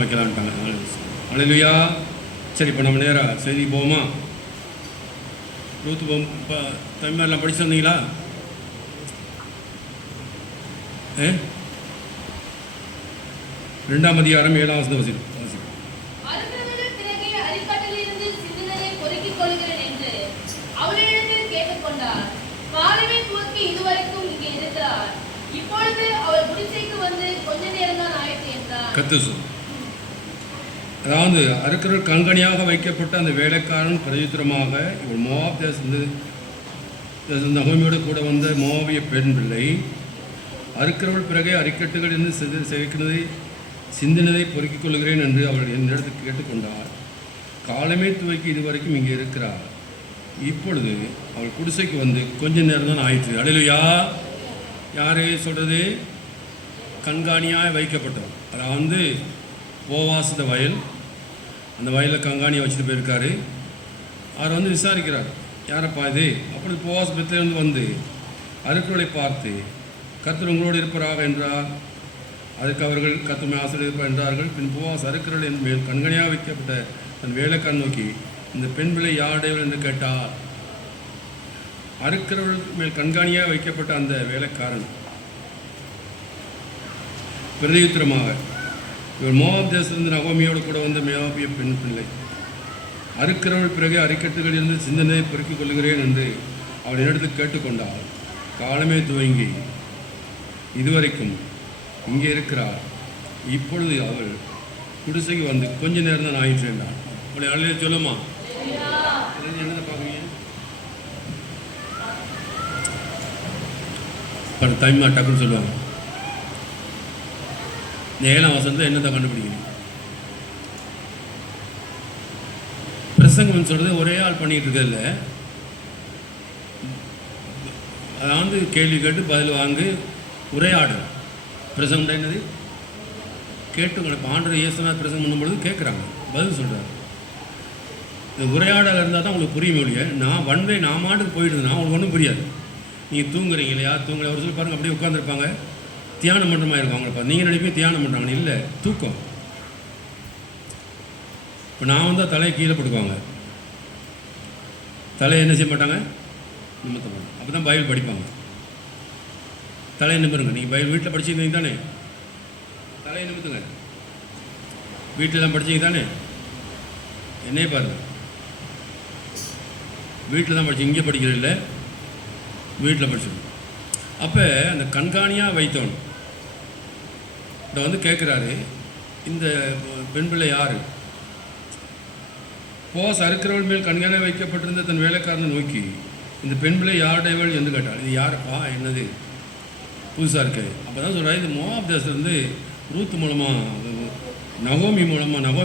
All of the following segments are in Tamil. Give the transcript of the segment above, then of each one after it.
வைக்கலான்ட்டாங்க. அல்லேலூயா. சரி, இப்போ நம்ம நேராக செய்தி போமா? ரூத்து இப்போ தமிழ்லாம் படிச்சு வந்தீங்களா? 2ஆம் அதிகாரம் 7ஆம் வசனம். அதாவது அறுக்கிறவர் கண்கணியாக வைக்கப்பட்ட அந்த வேலைக்காரன் பிரதித்திரமாக இவர் மோவாப் தேசத்திலிருந்து நகோமியோடு கூட வந்த மோவாபிய பெண் பிள்ளை அறுக்கிறவள் பிறகே அரிக்கட்டுகள் இருந்து சேர்க்கிறதை சிந்தினதை பொறுக்கிக் கொள்கிறேன் என்று அவள் என்னிடத்துக்கு கேட்டுக்கொண்டார். காலமே துவைக்கு இதுவரைக்கும் இங்கே இருக்கிறார். இப்பொழுது அவள் குடிசைக்கு வந்து கொஞ்ச நேரம் தான் ஆயிற்று. அல்லேலூயா. யாரு சொல்கிறது? கண்காணியாக வைக்கப்பட்டோம். அதாவது போவாசத வயல், அந்த வயலில் கண்காணியை வச்சுட்டு போயிருக்காரு. அவர் வந்து விசாரிக்கிறார், யாரப்பா இது? அப்படி போவாஸ் பெத்திலிருந்து வந்து அறுக்கிறவளை பார்த்து கர்த்தர் உங்களோடு இருப்பராக என்றார். அதுக்கு அவர்கள் கர்த்தர் ஆசிரியர் இருப்பார் என்றார்கள். பின் போவாஸ் அறுக்கிறவள் மேல் கண்காணியாக வைக்கப்பட்ட தன் வேலைக்காரன் நோக்கி, இந்த பெண் பிள்ளை யாருடையவள் என்று கேட்டார். அறுக்கிறவள் மேல் கண்காணியாக வைக்கப்பட்ட அந்த வேலைக்காரன் பிரதியுத்திரமாக, இவர் மோவாப் தேசத்திலிருந்து நகோமியோடு கூட வந்த மோவாபிய பெண் பிள்ளை அறுக்கிறவள் பிறகு அரிக்கட்டுகள் இருந்து சிந்தனையை பெருக்கிக் கொள்கிறேன் என்று அவள் என்னிடத்தில் கேட்டுக்கொண்டாள். காலமே துவங்கி இதுவரைக்கும் இங்கே இருக்கிறார். இப்பொழுது அவள் குடிசைக்கு வந்து கொஞ்ச நேரம் தான் ஆயிற்று என்றாள். அவளை அழைய சொல்லுமா? என்னதை பார்க்குறீங்க? டைம் டக்குன்னு சொல்லுவாங்க. 7ஆம் வசனத்தில் என்னத்தை கண்டுபிடிக்கணும்? பிரசங்கம் சொல்கிறது ஒரே ஆள் பண்ணிகிட்டு இருக்கிறதில்ல. அதாவது கேள்வி கேட்டு பதில் வாங்கு, உரையாடு. பிரசங்கம் என்னது? கேட்டு ஆண்டவர் இயேசுநாதர் பிரசங்கம் பண்ணும்பொழுது கேட்குறாங்க, பதில் சொல்கிறார். இந்த உரையாடல் இருந்தால் தான் உங்களுக்கு புரியும். இல்லையா? நான் வன்வே நான் மாட்டுக்கு போயிடுதுன்னா உங்களுக்கு ஒன்றும் புரியாது. நீங்கள் தூங்குறீங்க இல்லையா? தூங்குற ஒரு சில பாருங்கள் அப்படியே உட்காந்துருப்பாங்க, தியானம் பண்ணுற மாதிரி இருக்கும் அவங்களப்பா. நீங்கள் நினைப்பே தியானம் பண்ணுறாங்கன்னு. இல்லை, தூக்கம். இப்போ நான் வந்தால் தலையை கீழே போட்டுக்குவாங்க, தலையை என்ன செய்ய மாட்டாங்க, நிமித்த மாட்டாங்க. அப்போ தான் பைபிள் படிப்பாங்க. தலையை நிமிருங்க. நீங்கள் பைபிள் வீட்டில் படிச்சிருந்தீங்க தானே? தலையை நிமித்துங்க. வீட்டில் தான் படிச்சிங்க தானே? என்னையே பாருங்கள், வீட்டில் தான் படிச்சு, இங்கே படிக்கிறது இல்லை, வீட்டில் படிச்சிருக்கோம். அப்போ அந்த கண்காணியாக வைத்தோம் இதை வந்து கேட்குறாரு, இந்த பெண் பிள்ளை யார்? போஸ் அறுக்கிறவள் மேல் கண்காணியாக வைக்கப்பட்டிருந்த தன் வேலைக்காரனை நோக்கி, இந்த பெண் பிள்ளை யாருடையவள் என்று கேட்டாள். இது யாருப்பா? என்னது புதுசாக இருக்கு? அப்போ தான் சொல்கிறா, இது மோவாப் தேசத்துலேருந்து ரூத்து மூலமாக நகோமி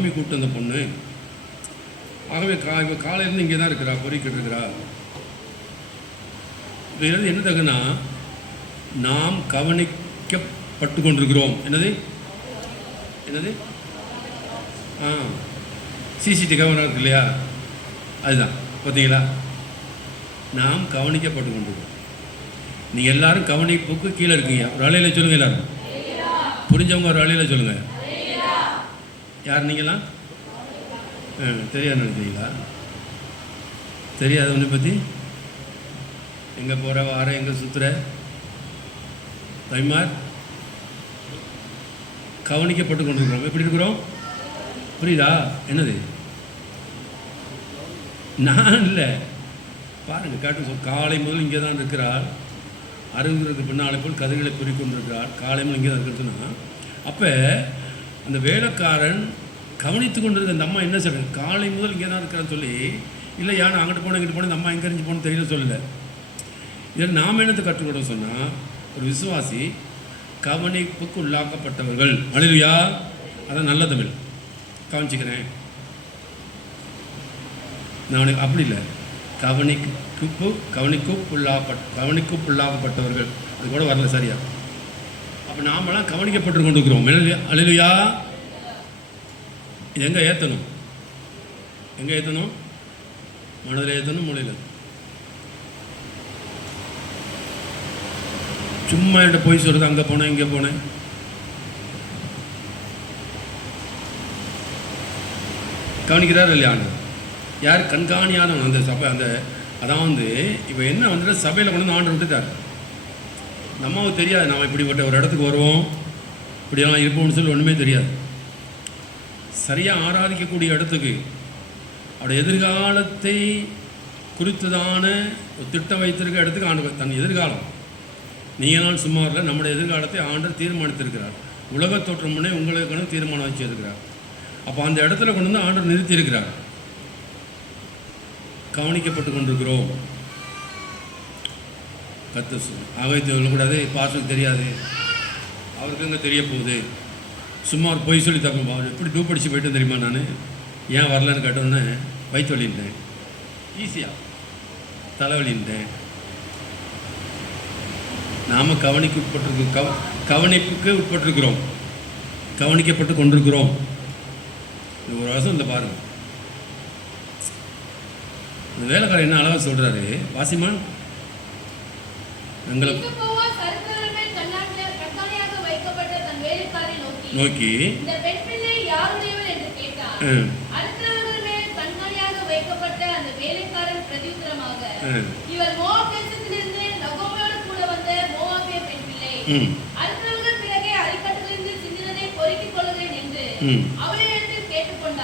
கூப்பிட்டு வந்த பொண்ணு. ஆகவே இப்போ காலையிலேருந்து இங்கே தான் இருக்கிறா, பொறிக்கிட்டு இருக்கிறா. இது என்ன தகுனா, நாம் கவனிக்கப்பட்டு கொண்டிருக்கிறோம். என்னது? சிசிடிவி கேமரா இருக்கு இல்லையா? அதுதான். பார்த்தீங்களா? நாம் கவனிக்கப்பட்டு கொண்டிருக்கிறோம். நீங்கள் எல்லாரும் கவனிப்புக்கு கீழே இருக்கீங்க. ஒரு அலையில் சொல்லுங்கள். எல்லாரும் புரிஞ்சவங்க ஒரு அலையில் சொல்லுங்கள். யார் நீங்களாம்? தெரியாது நினைக்கிறீங்களா? தெரியாது ஒன்றை பற்றி? எங்கே போகிற வார, எங்கே சுற்றுற? தைமார் கவனிக்கப்பட்டு கொண்டிருக்கிறோம். எப்படி இருக்கிறோம்? புரியுதா? என்னது? நான் இல்லை, பாருங்கள், காட்டு சொல். காலை முதல் இங்கே தான் இருக்கிறாள், அருகிறதுக்கு பின்னாலே போல் கதைகளை குறிக்கொண்டிருக்கிறாள். காலை முதல் இங்கே தான் இருக்கிறதுனா, அப்போ அந்த வேலைக்காரன் கவனித்து கொண்டிருக்க அந்த அம்மா என்ன சொல்கிறது? காலை முதல் இங்கே தான் இருக்கிறான்னு சொல்லி, இல்லை யானை அங்கிட்டு போனேன் இங்கிட்டு போனேன், இந்த அம்மா எங்கே எரிஞ்சு போகணும்னு தெரியல சொல்லலை. இதில் நாம் என்னத்தை கற்றுக்கொள்ள சொன்னால், ஒரு விசுவாசி கவனிப்புக்கு உள்ளாக்கப்பட்டவர்கள். அல்லேலூயா. அதான் நல்ல தமிழ். கவனிச்சுக்கிறேன் நான், அப்படி இல்லை, கவனிப்புள்ளாக்கப்பட்டவர்கள். அது கூட வரல சரியா. அப்போ நாமெல்லாம் கவனிக்கப்பட்டு கொண்டிருக்கிறோம். அல்லேலூயா. இது எங்கே ஏற்றணும்? மனதில் ஏற்றணும், மூளையில். சும்மா என்கிட்ட போய் சொல்கிறது, அங்கே போனேன் இங்கே போனேன். கவனிக்கிறார் இல்லையா ஆண்டவர்? யார் கண்காணியானவன்? அந்த சபை. அதாவது இப்போ என்ன வந்துட்டு சபையில் கொண்டு வந்து ஆண்டவர் விட்டுட்டார். நம்மளுக்கு தெரியாது நம்ம இப்படிப்பட்ட ஒரு இடத்துக்கு வருவோம், இப்படியெல்லாம் இருப்போம்னு சொல்லி ஒன்றுமே தெரியாது. சரியாக ஆராதிக்கக்கூடிய இடத்துக்கு அவருடைய எதிர்காலத்தை குறித்ததான ஒரு திட்டம் வைத்திருக்க இடத்துக்கு ஆண்டவர் தன் எதிர்காலம், நீங்கள் நான் சும்மா இல்லை, நம்முடைய எதிர்காலத்தை ஆண்டவர் தீர்மானித்திருக்கிறார். உலக தோற்றம் முன்னே உங்களுக்கு தீர்மானம் வச்சிருக்கிறார். அப்போ அந்த இடத்துல கொண்டு வந்து ஆண்டவர் நிறுத்தியிருக்கிறார். கவனிக்கப்பட்டு கொண்டிருக்கிறோம். கத்து ஆகவே சொல்லக்கூடாது, பாஸ்டருக்கு தெரியாது, அவருக்கு எங்கே தெரிய போகுது, சும்மா ஒரு பொய் சொல்லி தப்பா, அவர் எப்படி டூப்படிச்சு போயிட்டு தெரியுமா, நான் ஏன் வரலன்னு கேட்டோன்னே வயிற்று வலின்ட்டேன், ஈஸியாக தலைவலின்ட்டேன். நாம் கவனிப்புக்கு உட்பட்டிருக்கிறோம், கவனிக்கப்பட்டு கொண்டிருக்கிறோம். ஒரு வருஷம் இந்த பாருங்கள், இந்த வேலைக்காரர் என்ன அழகாக சொல்கிறாரு, வாசிமான் எங்களை நோக்கி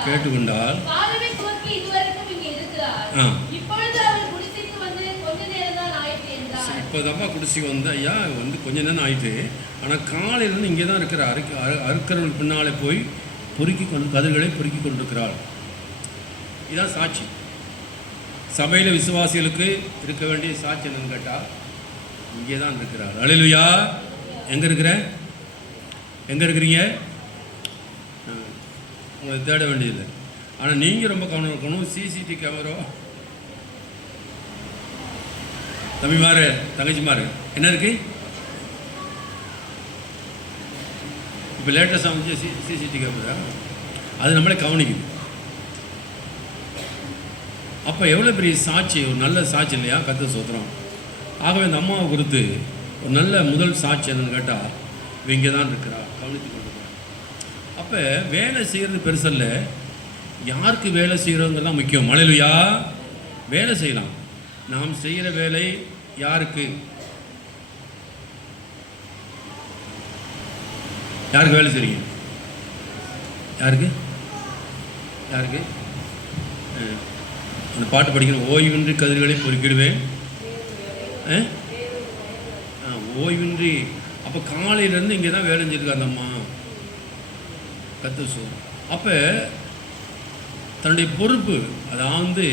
கேட்டுக்கொண்டால் இப்போதப்பா குடிசைக்கு வந்து ஐயா வந்து கொஞ்ச நேரம் ஆயிட்டு, ஆனால் காலையிலேருந்து இங்கே தான் இருக்கிற அறுக்கிறவள் பின்னாலே போய் கதிர்களை பொறுக்கி கொண்டிருக்கிறாள். இதுதான் சாட்சி. சபையில் விசுவாசிகளுக்கு இருக்க வேண்டிய சாட்சி என்னன்னு கேட்டால் இங்கே தான் இருக்கிறார். அல்லேலூயா. எங்கே இருக்கிறேன், எங்கே இருக்கிறீங்க, உங்களை தேட வேண்டியதில்லை. ஆனால் நீங்கள் ரொம்ப கவனம் இருக்கணும். சிசிடிவி கேமரா தம்பிமாரு தங்கச்சிமாரு என்ன இருக்கு இப்போ லேட்டஸ்டாக வந்து சிசிடிவி கேமரா, அது நம்மளே கவனிக்குது. அப்போ எவ்வளோ பெரிய சாட்சி, ஒரு நல்ல சாட்சி இல்லையா, கர்த்தர் ஸ்தோத்திரம். ஆகவே இந்த அம்மாவை குறித்து ஒரு நல்ல முதல் சாட்சி என்னன்னு கேட்டால் இங்கே தான் இருக்கிறா, கவனித்து கொண்டிருக்கிறா. அப்போ வேலை செய்கிறது பெருசல்ல, யாருக்கு வேலை செய்கிறோங்கிறதான் முக்கியம். அல்லேலூயா. வேலை செய்யலாம், நாம் செய்கிற வேலை யாருக்கு, யாருக்கு வேலை செய்றீங்க, யாருக்கு யாருக்கு அந்த பாட்டு படிக்கணும், ஓய்வின்றி கதிர்களை பொறுக்கிடுவேன், ஓய்வின்றி. அப்போ காலையிலேருந்து இங்கே தான் வேலை செஞ்சுருக்கா அந்த அம்மா, கத்து. அப்போ தன்னுடைய பொறுப்பு, அதாவது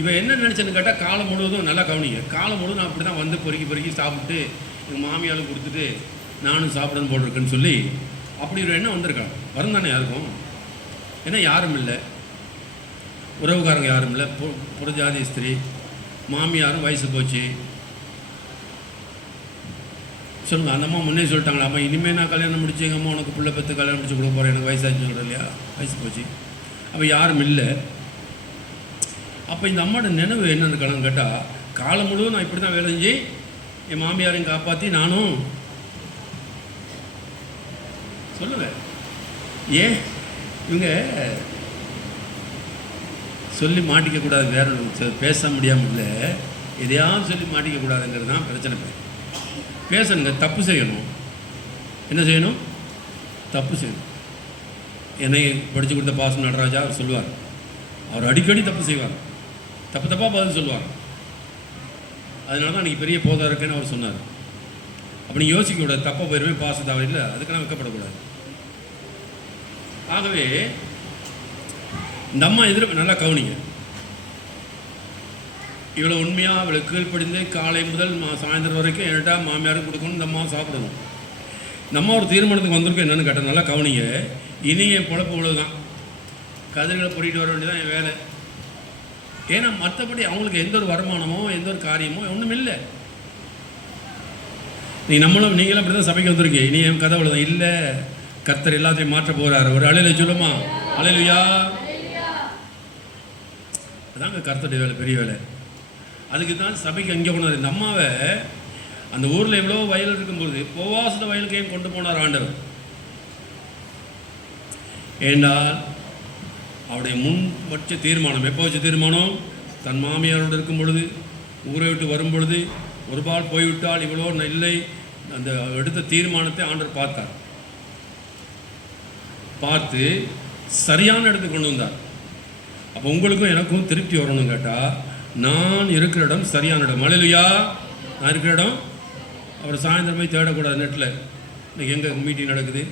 இவன் என்ன நினச்சேன்னு கேட்டால் காலம் முழுவதும் நல்லா கவனிங்க, காலம் முழுவதும் நான் அப்படி தான் வந்து பொறுக்கி சாப்பிட்டு எங்கள் மாமியாலும் கொடுத்துட்டு நானும் சாப்பிடணும் போட்டிருக்கேன்னு சொல்லி அப்படி ஒரு எண்ணம் வந்திருக்கான். வரும் தானே யாருக்கும், ஏன்னா யாரும் இல்லை, உறவுக்காரங்க யாரும் இல்லை, புறஜாதி ஸ்திரீ, மாமியாரும் வயசு போச்சு. சொல்லுங்கள், அந்த அம்மா முன்னே சொல்லிட்டாங்களா, அம்மா இனிமேல் நான் கல்யாணம் முடிச்சு எங்கள் அம்மா உனக்கு பிள்ளை பத்து கல்யாணம் முடிச்சு கொடுக்க போகிறேன், எனக்கு வயசாச்சு சொல்கிறேன் இல்லையா, வயசு போச்சு. அப்போ யாரும் இல்லை. அப்போ இந்த அம்மாவோட நினைவு என்னென்னு கேட்டால், காலம் முழுவதும் நான் இப்படி தான் வேலை செஞ்சு என் மாமியாரையும் காப்பாற்றி நானும் சொல்லுவேன். ஏன் இவங்க சொல்லி மாட்டிக்கக்கூடாது, வேற பேச முடியாமல் இல்லை, எதையாவது சொல்லி மாட்டிக்கக்கூடாதுங்கிறது தான் பிரச்சனை. பேசணுங்க, தப்பு செய்யணும். என்ன செய்யணும், தப்பு செய்யணும். என்னை படித்து கொடுத்த பாச நடராஜா அவர் சொல்லுவார், அவர் அடிக்கடி தப்பு செய்வார், தப்பாக பதில் சொல்லுவார். அதனால தான் அன்றைக்கி பெரிய போதா இருக்குன்னு அவர் சொன்னார். அப்படி யோசிக்கக்கூடாது, தப்பாக போயிடுவேன், பாச தவறில்லை, அதுக்கெல்லாம் வைக்கப்படக்கூடாது. ஆகவே இந்த அம்மா நல்லா கவனிங்க, இவ்வளோ உண்மையாக இவ்வளோ கீழ்ப்படிந்து காலை முதல் சாயந்தரம் வரைக்கும் என்கிட்ட மாமியாருக்கு கொடுக்கணும், இந்த அம்மா சாப்பிடணும். நம்ம ஒரு தீர்மானத்துக்கு வந்திருக்கோம். என்னென்னு கேட்டால் நல்லா கவனிங்க, இனி என் பொழப்பு இவ்வளோதான், கதிர்களை பொறிட்டு வர வேண்டியதான் என் வேலை. ஏன்னா மற்றபடி அவங்களுக்கு எந்த ஒரு வருமானமோ எந்த ஒரு காரியமோ ஒன்றும் இல்லை. நீங்களும் அப்படி தான் சபைக்கு வந்திருக்கீங்க. இனி என் கதை அவ்வளோதான் இல்லை, கர்த்தர் எல்லாத்தையும் மாற்ற போகிறாரு. ஒரு அலையில சொல்லுமா, அல்லேலூயா. அதாங்க கர்த்தருடைய வேலை, பெரிய வேலை. அதுக்கு தான் சபைக்கு அங்கே கொண்டாரு. இந்த அம்மாவை அந்த ஊரில் எவ்வளோ வயல் இருக்கும்போது போவாசத வயலுக்கு ஏன் கொண்டு போனார் ஆண்டவர்? ஏண்டால் அவருடைய முன் வச்ச தீர்மானம். எப்போ வச்ச தீர்மானம்? தன் மாமியாரோடு இருக்கும் பொழுது, ஊரை விட்டு வரும் பொழுது, ஒரு பால் போய்விட்டால் இவ்வளோ இல்லை, அந்த எடுத்த தீர்மானத்தை ஆண்டவர் பார்த்தார். பார்த்து சரியான இடத்துக்கு கொண்டு வந்தார். அப்போ உங்களுக்கும் எனக்கும் திருப்தி வரணும்னு கேட்டால், நான் இருக்கிற இடம் சரியான இடம். அல்லேலூயா. நான் இருக்கிற இடம். அவர் சாயந்தரம் போய் தேடக்கூடாது நெட்டில், இன்னைக்கு எங்கே மீட்டிங் நடக்குது,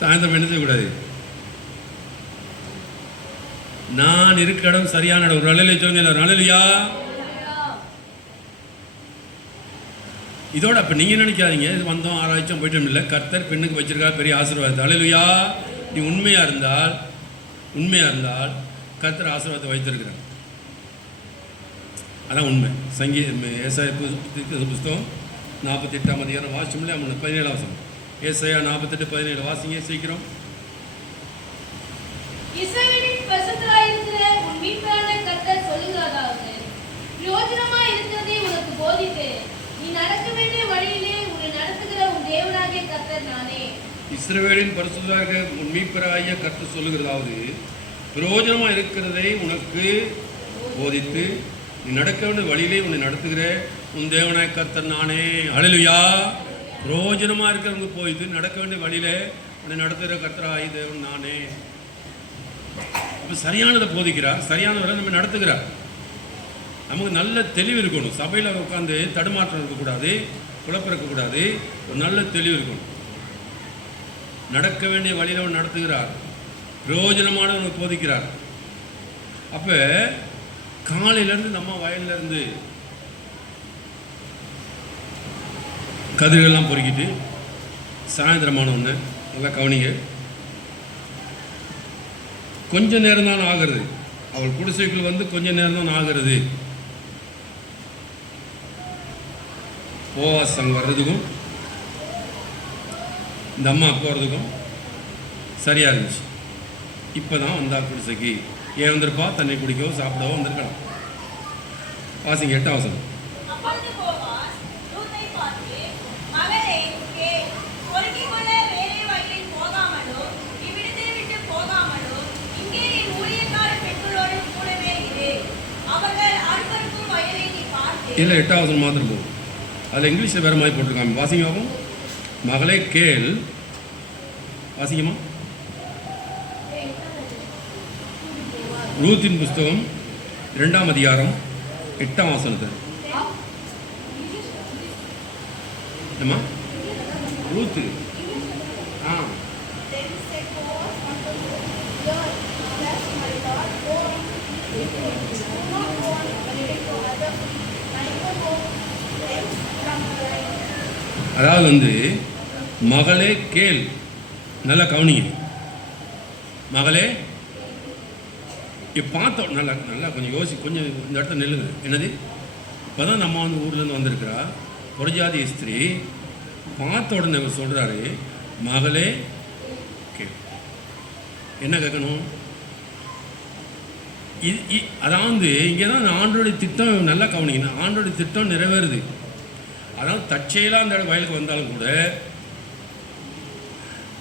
சாயந்தரம் என்ன செய்யக்கூடாது? நான் இருக்கிற இடம் சரியான இடம். ஒரு அல்லேலூயா சொல்லுங்க. அல்லேலூயா. இதோட அப்போ நீங்கள் நினைக்காதீங்க இது வந்தோம் ஆராய்ச்சோம் போயிட்டோம். இல்லை, கர்த்தர் பெண்ணுக்கு வச்சிருக்கா பெரிய ஆசீர்வாதத்தை. அல்லேலூயா. நீ உண்மையாக இருந்தால் கர்த்தர் ஆசீர்வாதத்தை வைத்திருக்கிறார். அதான் உண்மை. ஏசாயா புஸ்தகம் 48ஆம் அதிகாரம் வாசிச்சோம்ல, 17ஆம் வசனம். ஏசாயா 48:17 வாசிங்க சீக்கிரம். இஸ்ரவேலின் பரிசுத்தராயிருக்கிற உன் மீட்பரான கர்த்தர் சொல்லுகிறதாவது, பிரயோஜனமாய் இருக்கிறதை உனக்கு போதித்தேன். நீ நடக்க வேண்டிய வழியிலே உன்னை நடத்துகிற உன் தேவனாகிய கர்த்தர் நானே. இஸ்ரவேலின் பரிசுத்தராகிய உன் மீட்பராகிய கர்த்தர் சொல்லுகிறதாவது, பிரயோஜனமாக இருக்கிறதை உனக்கு போதித்து நீ நடக்க வேண்டிய வழியிலே உன்னை நடத்துகிற உன் தேவனாகிய கர்த்தர் நானே. அல்லேலூயா. பிரயோஜனமாக இருக்கிறவங்க போயிட்டு நடக்க வேண்டிய வழியிலே உன்னை நடத்துகிற கர்த்தராகிய தேவன் நானே. அப்போ சரியானதை போதிக்கிறார், சரியானவரை நம்ம நடத்துகிறார். நமக்கு நல்ல தெளிவு இருக்கணும். சபையில் உட்காந்து தடுமாற்றம் இருக்கக்கூடாது, குழப்பம் இருக்கக்கூடாது. ஒரு நல்ல தெளிவு இருக்கணும். நடக்க வேண்டிய வழியில் அவர் நடத்துகிறார், பிரயோஜனமானவர்கள் போதிக்கிறார். அப்போ காலையிலேருந்து நம்ம வயல்லேருந்து கதிர்கள்லாம் பொறுக்கிட்டு சாயந்தரமானவொன்று நல்லா கவனிங்க. கொஞ்ச நேரம் தான் ஆகிறது. அவள் குடிசைக்குள் வந்து கொஞ்ச நேரம் தான் ஆகிறது. போவாசம் வர்றதுக்கும் இந்த அம்மா போகிறதுக்கும் சரியாக இருந்துச்சு. இப்போ தான் வந்தா குடிசைக்கு. ஏன் வந்திருப்பா? தண்ணி குடிக்கவோ சாப்பிடவோ வந்திருக்கலாம். வாசிங்க 8ஆம் வசனம். இல்லை 8ஆம் வசனம் மாத்திரம் போகும். அதில் இங்கிலீஷில் வேறு மாதிரி போட்டிருக்காங்க. வாசிங்கமாகும். மகளே கேள். வாசிங்கம்மா. ரூத்தின் புஸ்தகம் 2ஆம் அதிகாரம் 8ஆம் வசனத்தில். என்னம்மா? ரூத்து. அதாவது மகளே கேள். நல்லா கவனிங்க. மகளே பார்த்தோம். நல்லா நல்லா கொஞ்சம் கொஞ்சம் இந்த இடத்துல நில்லுங்க. என்னது? இப்போ தான் நம்ம ஊர்லேருந்து வந்திருக்கிறா புறஜாதி ஸ்திரீ. பார்த்த உடனே அவர் சொல்கிறாரு, மகளே கேள். என்ன கேட்கணும்? அதாவது இங்கே தான் ஆண்டோடைய திட்டம். நல்லா கவனிங்க. ஆண்டோடைய திட்டம் நிறைவேறுது. அதாவது தற்செயலாக அந்த வயலுக்கு வந்தாலும் கூட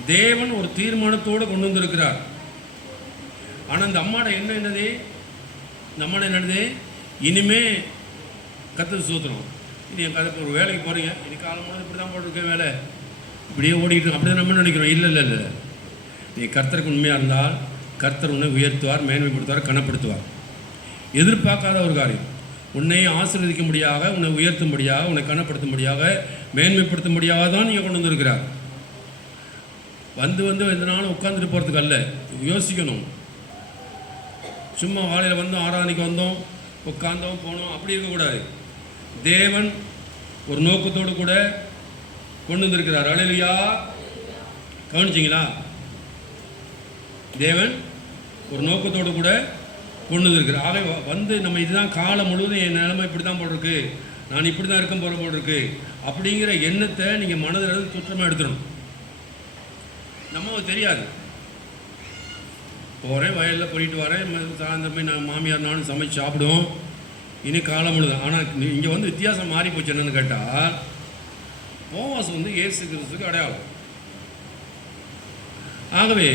தேவன் ஒரு தீர்மானத்தோடு கொண்டு வந்திருக்கிறார். ஆனால் இந்த அம்மாட என்னது? இந்த அம்மாட என்னது? இனிமே கர்த்தருக்கு ஸ்தோத்திரம். இனி என் கதை ஒரு வேலைக்கு போகிறீங்க, இனி காலம் போது இப்படி தான் போட்டிருக்கேன், வேலை இப்படியே ஓடிட்டு அப்படி தான் நம்ம நினைக்கிறோம். இல்லை, நீ கர்த்தருக்கு உண்மையாக இருந்தால் கர்த்தர் உன்னை உயர்த்துவார், மேன்மைப்படுத்துவார், கனப்படுத்துவார். எதிர்பார்க்காத ஒரு காரியம். உன்னை ஆசீர்வதிக்கும்படியாக, உன்னை உயர்த்தும்படியாக, உன்னை கனப்படுத்தும்படியாக, மேன்மைப்படுத்தும்படியாக தான் நீங்கள் கொண்டு வந்திருக்கிறார். வந்து எந்த நாளும் உட்காந்துட்டு போகிறதுக்கு அல்ல. யோசிக்கணும். சும்மா வாழையில் வந்தோம், ஆராதனைக்கு வந்தோம், உட்காந்தோம், போனோம், அப்படி இருக்கக்கூடாது. தேவன் ஒரு நோக்கத்தோடு கூட கொண்டு வந்திருக்கிறார். அல்லேலூயா. கவனிச்சிங்களா? தேவன் ஒரு நோக்கத்தோடு கூட கொண்டு வந்திருக்கிறார். ஆக நம்ம இதுதான் காலம் முழுவதும் என் நிலைமை இப்படி தான் போட்டிருக்கு, நான் இப்படி தான் இருக்க போகிற போல் இருக்கு அப்படிங்கிற எண்ணத்தை நீங்கள் மனதில் சுற்றமாக எடுத்துடணும். நம்ம தெரியாது. போகிறேன், வயலில் போயிட்டு வரேன், சாயந்தரம் போய் நான் மாமியார் நானும் சமைச்சு சாப்பிடுவோம், இனி காலம் முழுதும். ஆனால் இங்கே வித்தியாசம் மாறி போச்சு. என்னென்னு கேட்டால், போவாஸ் இயேசு கிறிஸ்துக்கு அடையாளம். ஆகவே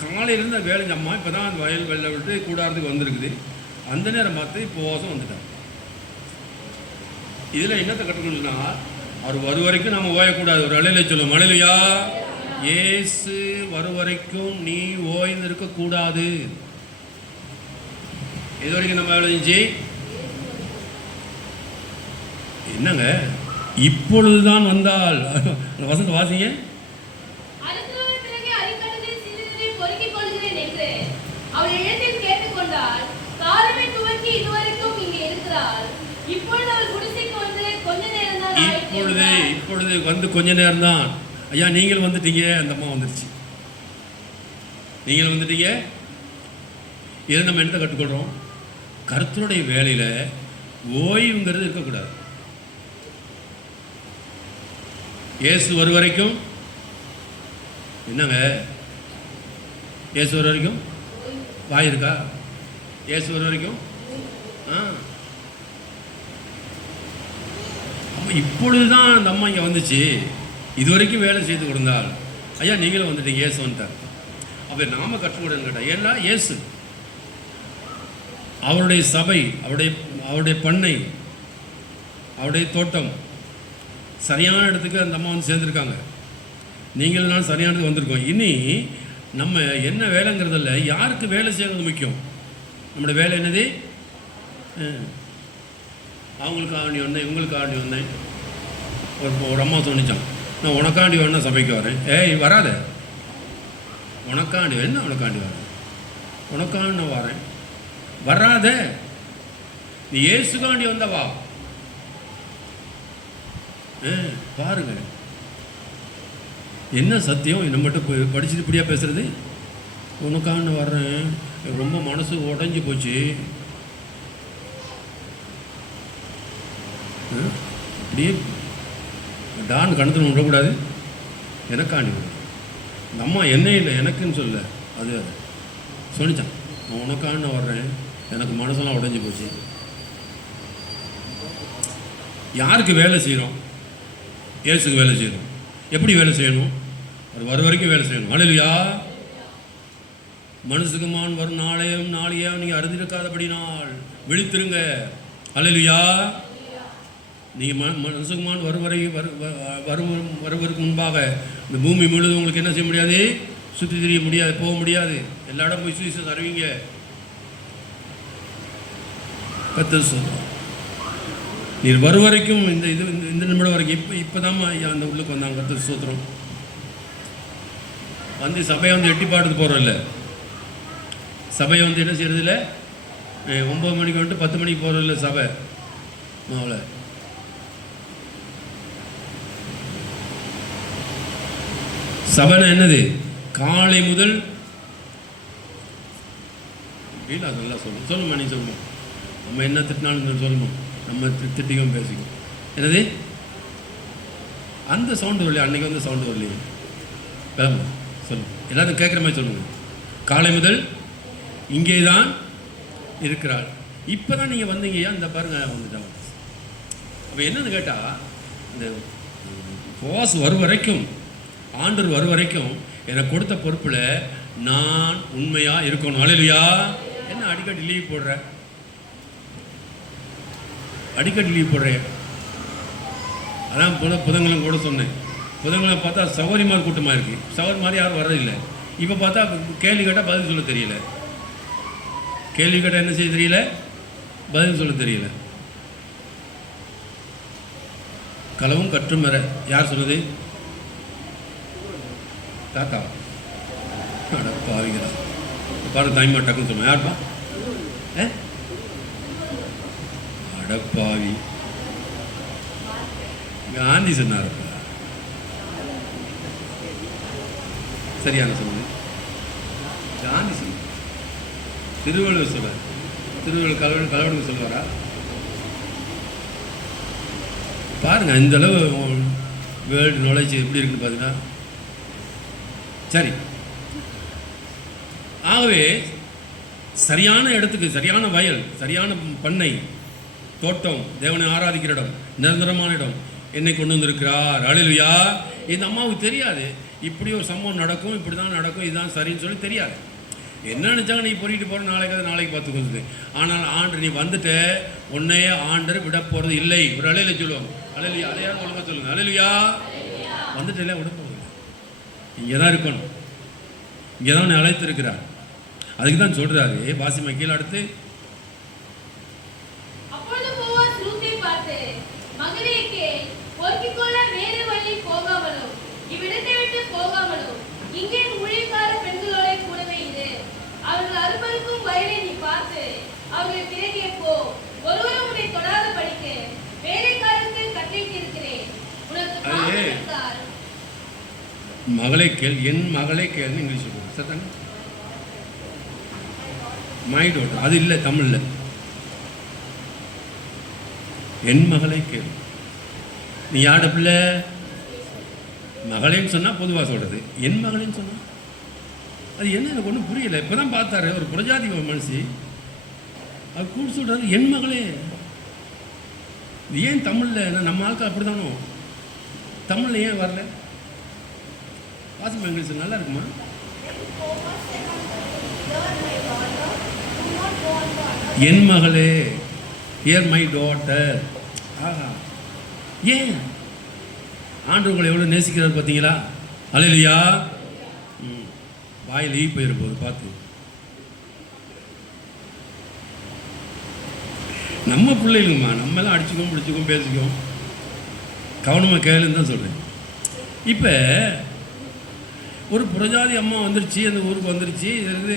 காலையிலேருந்து வேலை இந்த அம்மா இப்போ தான் அந்த வயல் வெள்ளை விட்டு கூடாரத்துக்கு வந்திருக்குது. அந்த நேரம் பார்த்து இப்போவாசம் வந்துட்டார். இதில் என்னத்தை கற்றுக்கணும்னா, அவர் வரும் வரைக்கும் நம்ம ஓயக்கூடாது. ஒரு அலையில சொல்லுவோம், அலையிலையா இயேசு வரும் வரைக்கும் நீ ஓய்ந்து இருக்கக்கூடாது. இது வரைக்கும் நம்ம எழுதிச்சு என்னங்க, இப்பொழுதுதான் வந்தால் வசந்த வாசிங்க. இப்பொழுது வந்து கொஞ்ச நேரம் தான். ஐயா நீங்கள் வந்துட்டீங்க, அந்த அம்மா வந்துருச்சு, நீங்கள் வந்துட்டீங்க. இதை நம்ம என்னத்தை கற்றுக்கொள்கிறோம்? கர்த்தருடைய வேலையில் ஓய்வுங்கிறது இருக்கக்கூடாது. இயேசு வரும் வரைக்கும் என்னங்க, இயேசு வரும் வரைக்கும் வாய் இருக்கா? இயேசு வரும் வரைக்கும் இப்பொழுதுதான் அந்த அம்மா இங்கே வந்துச்சு, இது வரைக்கும் வேலை செய்து கொடுந்தால். ஐயா நீங்களும் வந்துட்டீங்க, இயேசு வந்துட்டார். அப்போ நாம கற்றுக்கொடுன்னு கேட்டால், ஏன்னா இயேசு அவருடைய சபை, அவருடைய பண்ணை, அவருடைய தோட்டம் சரியான இடத்துக்கு அந்த அம்மா வந்து சேர்ந்துருக்காங்க. நீங்களும் நான் சரியான இடத்துக்கு வந்திருக்கோம். இனி நம்ம என்ன வேலைங்கிறதில்ல, யாருக்கு வேலை செய்கிறது முக்கியம். நம்மளோட வேலை என்னது? அவங்களுக்கு ஆண்டி வந்தேன், இவங்களுக்கு ஆண்டி வந்தேன். ஒரு அம்மா சொன்னிச்சான், நான் உனக்காண்டி வேணா சபைக்கு வரேன். ஏய் வராத, உனக்காண்டி வேணா உனக்காண்டி வரேன், உனக்காண்டி நான் வரேன், வராத, நீ இயேசுக்காண்டி வந்தவா. பாருங்க என்ன சத்தியம். நம்மகிட்ட படிச்சுட்டு இப்படியா பேசுறது? உனக்காண்டி வர்றேன், ரொம்ப மனசு உடஞ்சி போச்சு, அப்படியே டான் கணத்தில் விடக்கூடாது, எனக்காண்டி விட. இந்த அம்மா என்ன இல்லை எனக்குன்னு சொல்ல, அது சொன்னிச்சான், நான் உனக்காண்டி வர்றேன், எனக்கு மனசெல்லாம் உடஞ்சி போச்சு. யாருக்கு வேலை செய்கிறோம்? இயேசுக்கு வேலை செய்யணும். எப்படி வேலை செய்யணும்? அது வரும் வரைக்கும் வேலை செய்யணும். அல்லேலூயா. மனசுக்குமான் வரும் நாளையா நீங்கள் அறிந்திருக்காதபடினால் விழித்திருங்க. அல்லேலூயா. நீங்கள் மனசுக்குமான் வருவதற்கு முன்பாக இந்த பூமி முழுவதும் உங்களுக்கு என்ன செய்ய முடியாது? சுற்றி திரிய முடியாது, போக முடியாது. எல்லா இடம் போய் சுவிசேஷம் அறிவிங்க. கர்த்தர் சொல்றார், நீர் வரும் வரைக்கும் இந்த நிமிடம் வரைக்கும் இப்போ தான் அந்த உள்ளுக்கு வந்தாங்க. கர்த்தர் ஸ்தோத்திரம். வந்து சபையை வந்து எட்டி பாட்டுக்கு போகிறோம் இல்லை, சபையை வந்து என்ன செய்கிறது இல்லை, 9 மணிக்கு வந்துட்டு 10 மணிக்கு போகிறது இல்லை சபை. மாவில் சபைனா என்னது? காலை முதல் இல்லை, அதெல்லாம் சொல்லுமா நீ சொல்லுமா, நம்ம என்ன திட்டினாலும் சொல்லணும், நம்ம திட்டிக்கும் பேசிக்கும். என்னது அந்த சவுண்டு வரலையா? அன்றைக்கி வந்து சவுண்டு வரலையே, கிளம்பு சொல்லுங்க, எல்லாத்தையும் கேட்குற மாதிரி சொல்லுங்கள். காலை முதல் இங்கே தான் இருக்கிறாள். இப்போ தான் நீங்கள் வந்தீங்கயா, இந்த பாருங்க வந்துட்டாங்க. அப்போ என்னன்னு கேட்டால், இந்த போஸ் வரும் வரைக்கும், ஆண்டவர் வரும் வரைக்கும் எனக்கு கொடுத்த பொறுப்பில் நான் உண்மையாக இருக்கணும். அல்லேலூயா. என்ன அடிக்கடி லீவ் போடுறேன், அடிக்கடி லீவ் போடுறேன். அதான் புதன்கிழமை கூட சொன்னேன், புதன்கிழமை பார்த்தா சௌகரியமாக கூட்டமாக இருக்குது, சௌகரி மாதிரி யாரும் வர்றதில்லை. இப்போ பார்த்தா கேள்வி கேட்டால் பதில் சொல்ல தெரியல, கேள்வி கேட்டால் என்ன செய்ய தெரியல, பதில் சொல்ல தெரியல. களவும் கற்றும் வர யார் சொன்னது? தாத்தா அடப்பாவிங்களா பாரு, தாய்மா டக்குன்னு சொன்னேன். யார்ப்பா? அடப்பாவி காந்தி சொன்னாரப்பா. சரியான சொன்னது காந்தி சொன்ன. திருவள்ளுவர் சொல்வார், திருவள்ளுவர் கலவனுக்கு சொல்வாரா? பாருங்க இந்த அளவு வேர்ல்டு நாலேஜ் எப்படி இருக்குன்னு பார்த்தீங்கன்னா. சரி, ஆகவே சரியான இடத்துக்கு, சரியான வயல், சரியான பண்ணை, தோட்டம், தேவனை ஆராதிக்கிற இடம், நிரந்தரமான இடம் என்னை கொண்டு வந்திருக்கிறார். அல்லேலூயா. இந்த அம்மாவுக்கு தெரியாது இப்படி ஒரு சம்பவம் நடக்கும், இப்படி தான் நடக்கும், இதுதான் சரின்னு சொல்லி தெரியாது. என்ன நினச்சாங்க, நீ பொறிக்கிட்டு போகிற நாளைக்கு பார்த்துக்கொண்டு. ஆனால் ஆண்டு நீ வந்துட்ட, உன்னையே ஆண்டர் விட போகிறது இல்லை. ஒரு அலையில சொல்லுவாங்க, அலையிலையா, அலையான்னு ஒழுங்காக சொல்லுங்க, அலையிலையா வந்துட்டு விட போகிறது இல்லை. இங்கே தான் இருக்கணும், இங்கே தான் உன்னை அழைத்திருக்கிறார். அதுக்கு தான் சொல்கிறாரு வாசிமா கீழே அடுத்து. மகளை கேள், என் மகளை கேள்னு இங்கிலீஷ் சொல்லுவாங்க. சத்தாங்க, மை டாட்டர், அது இல்லை தமிழ்ல. என் மகளை கேள். நீ யாட பிள்ளை? மகளேன்னு சொன்னா பொதுவாக சொல்றது, என் மகளேன்னு சொன்னா அது என்ன, எனக்கு ஒன்றும் புரியல. இப்பதான் பார்த்தாரு ஒரு புரஜாதி மனுஷி, அது கூட சொல்றாரு என் மகளே. இது ஏன் தமிழ்ல? நம்ம ஆட்கள் அப்படித்தானோ, தமிழ்ல ஏன் வரல? வாசிமா இங்கிலீஷ் நல்லா இருக்குமா? என் மகளே, ஹியர் மை டாட்டர். ஆஹா, ஏன் ஆண்டு உங்களை எவ்வளோ நேசிக்கிறார் பார்த்தீங்களா? அல்லேலூயா. வாயில் ஈ போயிட போது பார்த்து. நம்ம பிள்ளைகளுமா, நம்ம எல்லாம் அடிச்சுக்கோம் பிடிச்சிக்கோம் பேசிக்கோம், கவனமாக கேளுன்னு தான் சொல்கிறேன். இப்போ ஒரு புரஜாதி அம்மா வந்துருச்சு, அந்த ஊருக்கு வந்துருச்சு, இது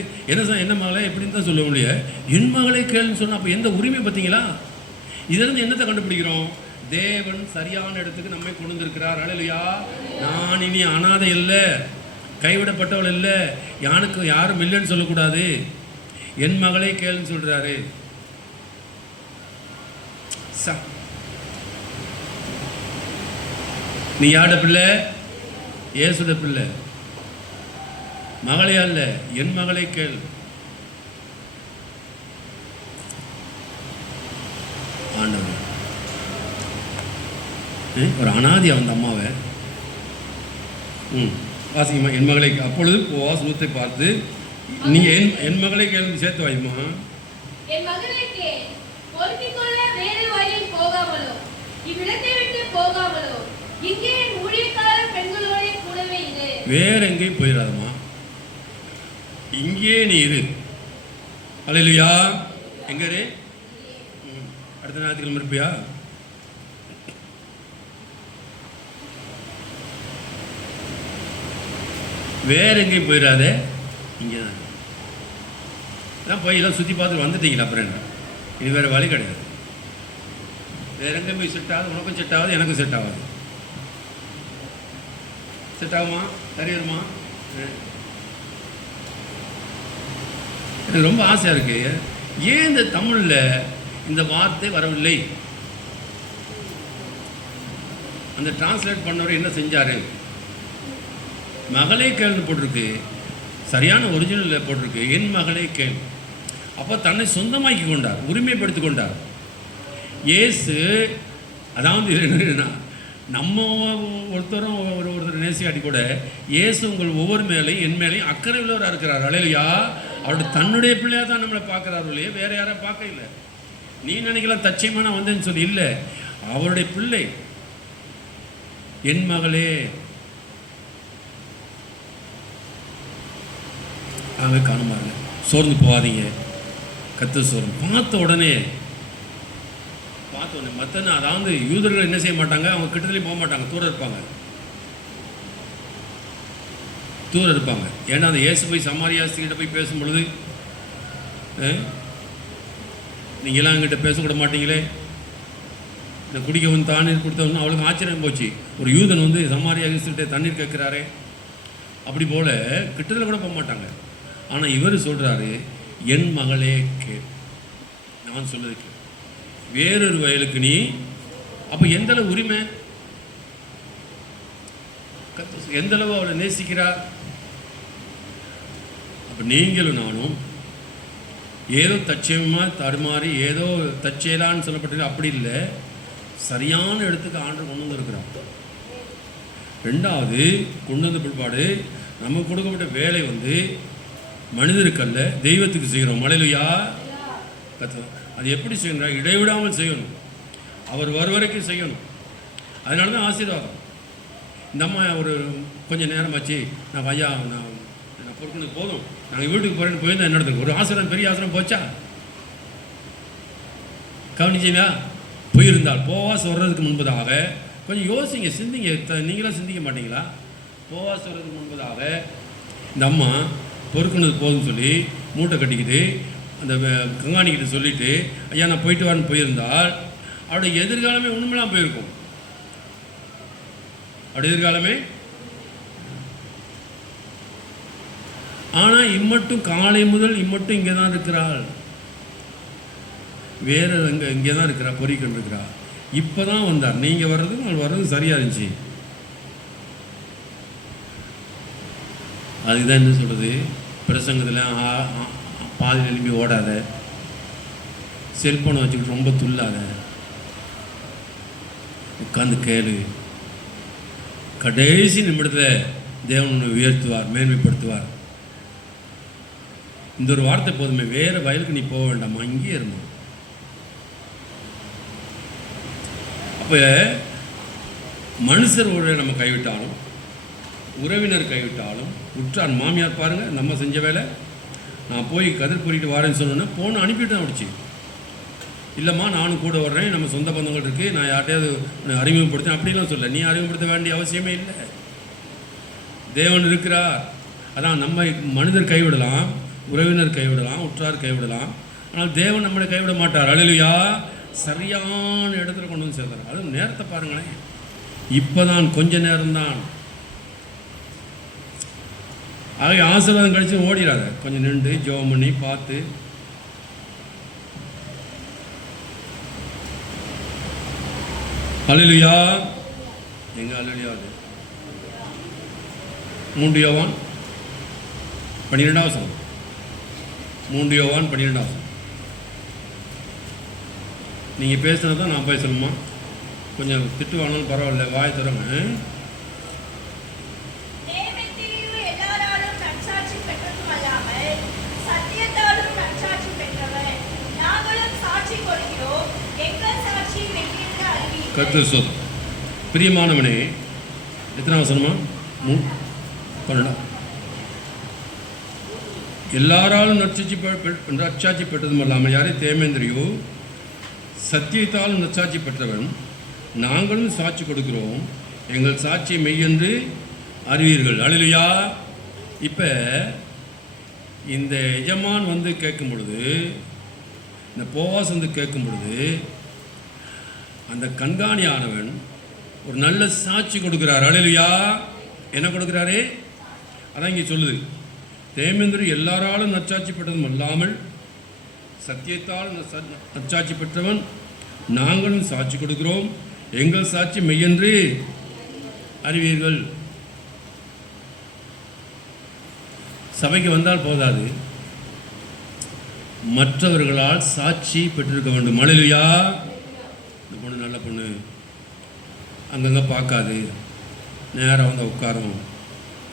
என்ன மகளே எப்படின்னு தான் சொல்ல முடியாது. என் மகளை கேளுன்னு சொன்னால் அப்போ எந்த உரிமை பார்த்தீங்களா? இதிலிருந்து என்னத்தை கண்டுபிடிக்கிறோம்? தேவன் சரியான இடத்துக்கு நம்மை கொண்டு வந்திருக்கிறார். அல்லேலூயா. நான் இனி அனாதை இல்லை, கைவிடப்பட்டவள் இல்லை, யாரும் இல்லைன்னு சொல்லக்கூடாது. என் மகளை கேளுன்னு சொல்றாரு. நீ யாட பிள்ளை? ஏசுட பிள்ளை. மகளே அல்ல, என் மகளை கேள். ஆண்டவர் ஒரு அனாதி அந்த அம்மாவை வாசிக்குமா, என் மகளை. அப்பொழுது போவாஸ் ரூத்தை பார்த்து, நீ என் மகளை கேள்வி சேர்த்து வாய்மா. வேற எங்கேயும் போயிடாதம்மா, இங்கே நீ இரு. அல்லேலூயா. எங்க இரு? அடுத்த ஞாயிற்றுக்கிழமை இருப்பியா? வேற எங்கேயும் போயிடாத, இங்கே தான் போய் எல்லாம் சுற்றி பார்த்து வந்துட்டீங்களா? அப்புறம் என்ன, இது வேறு வழி கிடையாது. வேற எங்கேயும் போய் செட் ஆகுது, உனக்கும் செட் ஆகுது, எனக்கும் செட் ஆகாது. செட் ஆகுமா? சரி வருமா? எனக்கு ரொம்ப ஆசையாக இருக்கு, ஏன் இந்த தமிழில் இந்த வார்த்தை வரவில்லை? அந்த டிரான்ஸ்லேட் பண்ணவர் என்ன செஞ்சார்? மகளே கேள்னு போட்டிருக்கு, சரியான ஒரிஜினலில் போட்டிருக்கு என் மகளே கேள். அப்போ தன்னை சொந்தமாக்கி கொண்டார், உரிமைப்படுத்தி கொண்டார். இயேசு அதாவது என்னன்னா, நம்ம ஒருத்தரும் ஒருத்தர் நேசிக்காட்டி கூட இயேசு உங்கள் ஒவ்வொரு மேலையும் என் மேலையும் அக்கறை உள்ளவராக இருக்கிறார். அல்லேலூயா. அவருடைய தன்னுடைய பிள்ளையாக தான் நம்மளை பார்க்குறாரு இல்லையே, வேற யாரும் பார்க்க இல்லை. நீ நினைக்கலாம் தச்சயமா நான் வந்தேன்னு சொல்லி, இல்லை, அவருடைய பிள்ளை. என் மகளே. ஆக காணுமாங்க, சோர்ந்து போகாதீங்க. கர்த்தர் சோர்ந்து பார்த்த உடனே மற்றன, அதாவது யூதர்கள் என்ன செய்ய மாட்டாங்க, அவங்க கிட்டத்துலேயும் போக மாட்டாங்க, தூரம் இருப்பாங்க. ஏன்னா அந்த இயேசு போய் சமாரியாஸ்திகிட்ட போய் பேசும் பொழுது, நீங்களாம் எங்கிட்ட பேசக்கூட மாட்டீங்களே, இந்த குடிக்க வந்து தண்ணீர் கொடுத்தவங்க அவளுக்கு ஆச்சரியம் போச்சு. ஒரு யூதன் வந்து சமாரியாஸ்திகிட்ட தண்ணீர் கேட்குறாரு, அப்படி போல் கிட்டத்தில் கூட போக மாட்டாங்க. ஆனால் இவர் சொல்கிறாரு, என் மகளே கேள், நான் சொல்லுது கேள், வேறொரு வயலுக்கு நீ. அப்போ எந்தளவு உரிமை, எந்தளவு அவளை நேசிக்கிறார். அப்போ நீங்களும் நானும் ஏதோ தச்சயமாக தடுமாறி ஏதோ தச்சேலான்னு சொல்லப்பட்டிருக்கு, அப்படி இல்லை, சரியான இடத்துக்கு ஆண்டு கொண்டு வந்துருக்கிறார். ரெண்டாவது கொண்டு வந்த பிற்பாடு நமக்கு கொடுக்கப்பட்ட வேலை வந்து மனிதருக்கு அல்ல, தெய்வத்துக்கு செய்கிறோம். மலையிலையா கத்துவோம். அது எப்படி செய்யணும்? இடைவிடாமல் செய்யணும். அவர் வரைக்கும் செய்யணும். அதனால தான் ஆசீர்வாதம். இந்த அம்மா ஒரு கொஞ்சம் நேரம் ஆச்சு, நான் ஐயா நான் பொறுக்கணும் போதும், நாங்கள் வீட்டுக்கு போகிறேன்னு போயிருந்தா என்ன நடத்துக்கு ஒரு ஆசிரம், பெரிய ஆசிரம் போச்சா? கவனிச்சிங்களா? போயிருந்தால் போவாஸ் வர்றதுக்கு முன்பதாக கொஞ்சம் யோசிங்க, சிந்திங்க. நீங்களாம் சிந்திக்க மாட்டீங்களா? போவாஸ் வர்றதுக்கு முன்பதாக இந்த அம்மா பொறுக்குனது போதும்னு சொல்லி மூட்டை கட்டிக்கிட்டு அந்த கங்காணிக்கிட்ட சொல்லிவிட்டு ஐயா நான் போயிட்டு வரேன்னு போயிருந்தால் அவருடைய எதிர்காலமே ஒன்றுமெல்லாம் போயிருக்கும். அவருடைய எதிர்காலமே. ஆனால் இம்மட்டும் காலை முதல் இம்மட்டும் இங்கே தான் இருக்கிறாள். வேறு இங்கே தான் இருக்கிறா, பொறிக்கொண்டு இருக்கிறா. இப்போ தான் வந்தார். நீங்கள் வர்றதும் சரியாக இருந்துச்சு. அதுதான் என்ன சொல்கிறது, பிரசங்கத்தில் பாதியில் எழுப்பி ஓடாத, செல்ஃபோனை வச்சுக்கிட்டு ரொம்ப துள்ளாத, உட்காந்து கேளு. கடைசி நிமிடத்தில் தேவன் உயர்த்துவார், மேன்மைப்படுத்துவார். இந்த ஒரு வார்த்தை போதுமே, வேறு வயலுக்கு நீ போக வேண்டாமா, இங்கேயே இருந்தோம். அப்போ மனுஷர் ஒரு நம்ம கைவிட்டாலும், உறவினர் கைவிட்டாலும், உற்றார் மாமியார் பாருங்கள், நம்ம செஞ்ச வேலை. நான் போய் கதிர் பொறிட்டு வரேன்னு சொன்னோன்னா போன அனுப்பிட்டு தான் முடிச்சு. இல்லைம்மா நானும் கூட வர்றேன், நம்ம சொந்த பந்தங்கள் இருக்குது, நான் யார்ட்டையாவது அறிமுகப்படுத்தேன் அப்படிலாம் சொல்ல. நீ அறிமுகப்படுத்த வேண்டிய அவசியமே இல்லை. தேவன் இருக்கிறார். அதான் நம்ம மனிதர் கைவிடலாம், உறவினர் கைவிடலாம், உற்றார் கைவிடலாம், ஆனால் தேவன் நம்மளை கைவிட மாட்டார். அல்லேலூயா. சரியான இடத்துல கொண்டு வந்து சேர்ந்தார். அதுவும் நேரத்தை பாருங்களேன். இப்போ தான் கொஞ்ச நேரம்தான். ஆக ஆசீர்வாதம் கழிச்சு ஓடிடாத, கொஞ்சம் நின்று ஜெபம் பண்ணி பார்த்து. அல்லேலூயா. எங்க அல்லேலூயா? அது 3 யோவான் 12 3 யோவான் 12. நீங்கள் பேசுனது தான் நான் பேசணுமா? கொஞ்சம் திட்டு வாங்கினாலும் பரவாயில்ல, வாய் தரங்க. கர்த்தர் சொல். பிரியமானவனே, எத்தனை வசனமா? 12. எல்லாராலும் நற்சாட்சி பெற்றதும் அல்லாமல் யாரே தேமேந்திரியோ சத்தியத்தாலும் நற்சாட்சி பெற்றவன் நாங்களும் சாட்சி கொடுக்கிறோம், எங்கள் சாட்சி மெய்யென்று அறிவீர்கள். அல்லேலூயா. இப்போ இந்த எஜமான் வந்து கேட்கும் பொழுது, இந்த போவாஸ் வந்து கேட்கும் பொழுது, அந்த கண்காணியானவன் ஒரு நல்ல சாட்சி கொடுக்கிறார். அல்லேலூயா. என்ன கொடுக்குறாரு? அதான் இங்கே சொல்லுது. தேமேந்திரி எல்லாராலும் நற்சாட்சி பெற்றதும் அல்லாமல் சத்தியத்தால் நற்சாட்சி பெற்றவன் நாங்களும் சாட்சி கொடுக்கிறோம், எங்கள் சாட்சி மெய்யென்று அறிவீர்கள். சபைக்கு வந்தால் போதாது, மற்றவர்களால் சாட்சி பெற்றிருக்க வேண்டும். அல்லேலூயா. இந்த பொண்ணு நல்ல பொண்ணு, அங்கங்கே பார்க்காது, நேராக வந்து உட்காரும்,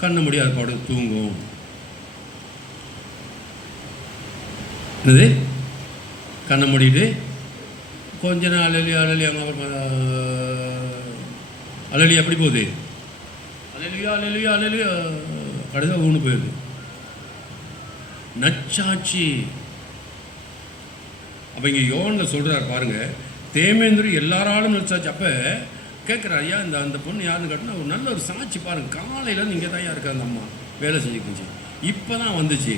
கண்ண முடியாது பாடு தூங்கும். என்னது? கண்ணை மூடிட்டு கொஞ்ச நாள் அலலி அங்கே அலலி எப்படி போகுது? அலலியா கடைசியாக ஊன்னு போயிடுது. நற்சாட்சி. அப்போ இங்கே யோவான்ல சொல்கிறார் பாருங்கள், தேமேந்திரி எல்லாராலும் நற்சாட்சி. அப்போ கேட்குறாரு, ஐயா அந்த பொண்ணு யாருன்னு கேட்டால் ஒரு நல்ல ஒரு சாட்சி பாருங்கள். காலையில் இங்கே தான் இருக்கா அந்த அம்மா வேலை செஞ்சுக்கிச்சு, இப்போ தான் வந்துச்சு.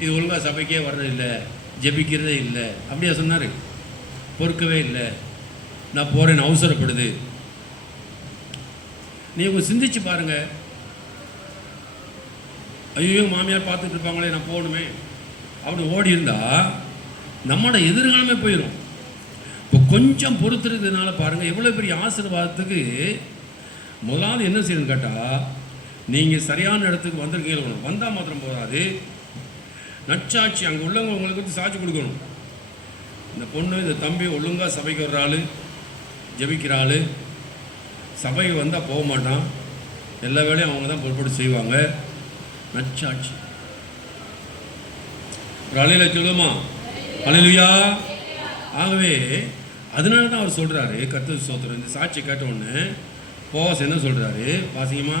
இது ஒழுங்காக சபைக்கே வர்றதில்லை, ஜெபிக்கிறதே இல்லை, அப்படியா சொன்னார்? பொறுக்கவே இல்லை, நான் போகிறேன்னு அவசரப்படுது. நீங்கள் சிந்திச்சு பாருங்கள். ஐயோ மாமியார் பார்த்துட்டு இருப்பாங்களே, நான் போகணுமே அப்படி ஓடி இருந்தால் நம்மளோட எதிர்காலமே போயிடும். இப்போ கொஞ்சம் பொறுத்துறதுனால பாருங்கள் எவ்வளோ பெரிய ஆசீர்வாதத்துக்கு. முதலாவது என்ன செய்யணும்னு கேட்டால், நீங்கள் சரியான இடத்துக்கு வந்திருக்கீங்க. வந்தால் மாத்திரம் போகாது, நற்சாட்சி அங்கே உள்ளவங்க உங்களுக்கு வந்து சாட்சி கொடுக்கணும். இந்த பொண்ணு இந்த தம்பி ஒழுங்காக சபைக்கு வர்ற ஆள், ஜெபிக்கிற ஆள், சபை வந்தால் போக மாட்டான், எல்லா வேலையும் அவங்க தான் பொறுப்பட்டு செய்வாங்க. நச்சாட்சி ஒரு அலையில சொல்லுமா, அலையிலுயா. ஆகவே அதனால தான் அவர் சொல்கிறாரு, கர்த்தர் ஸ்தோத்திரம், இந்த சாட்சி கேட்ட உடனே போவாஸ் என்ன சொல்கிறாரு வாசிங்கம்மா,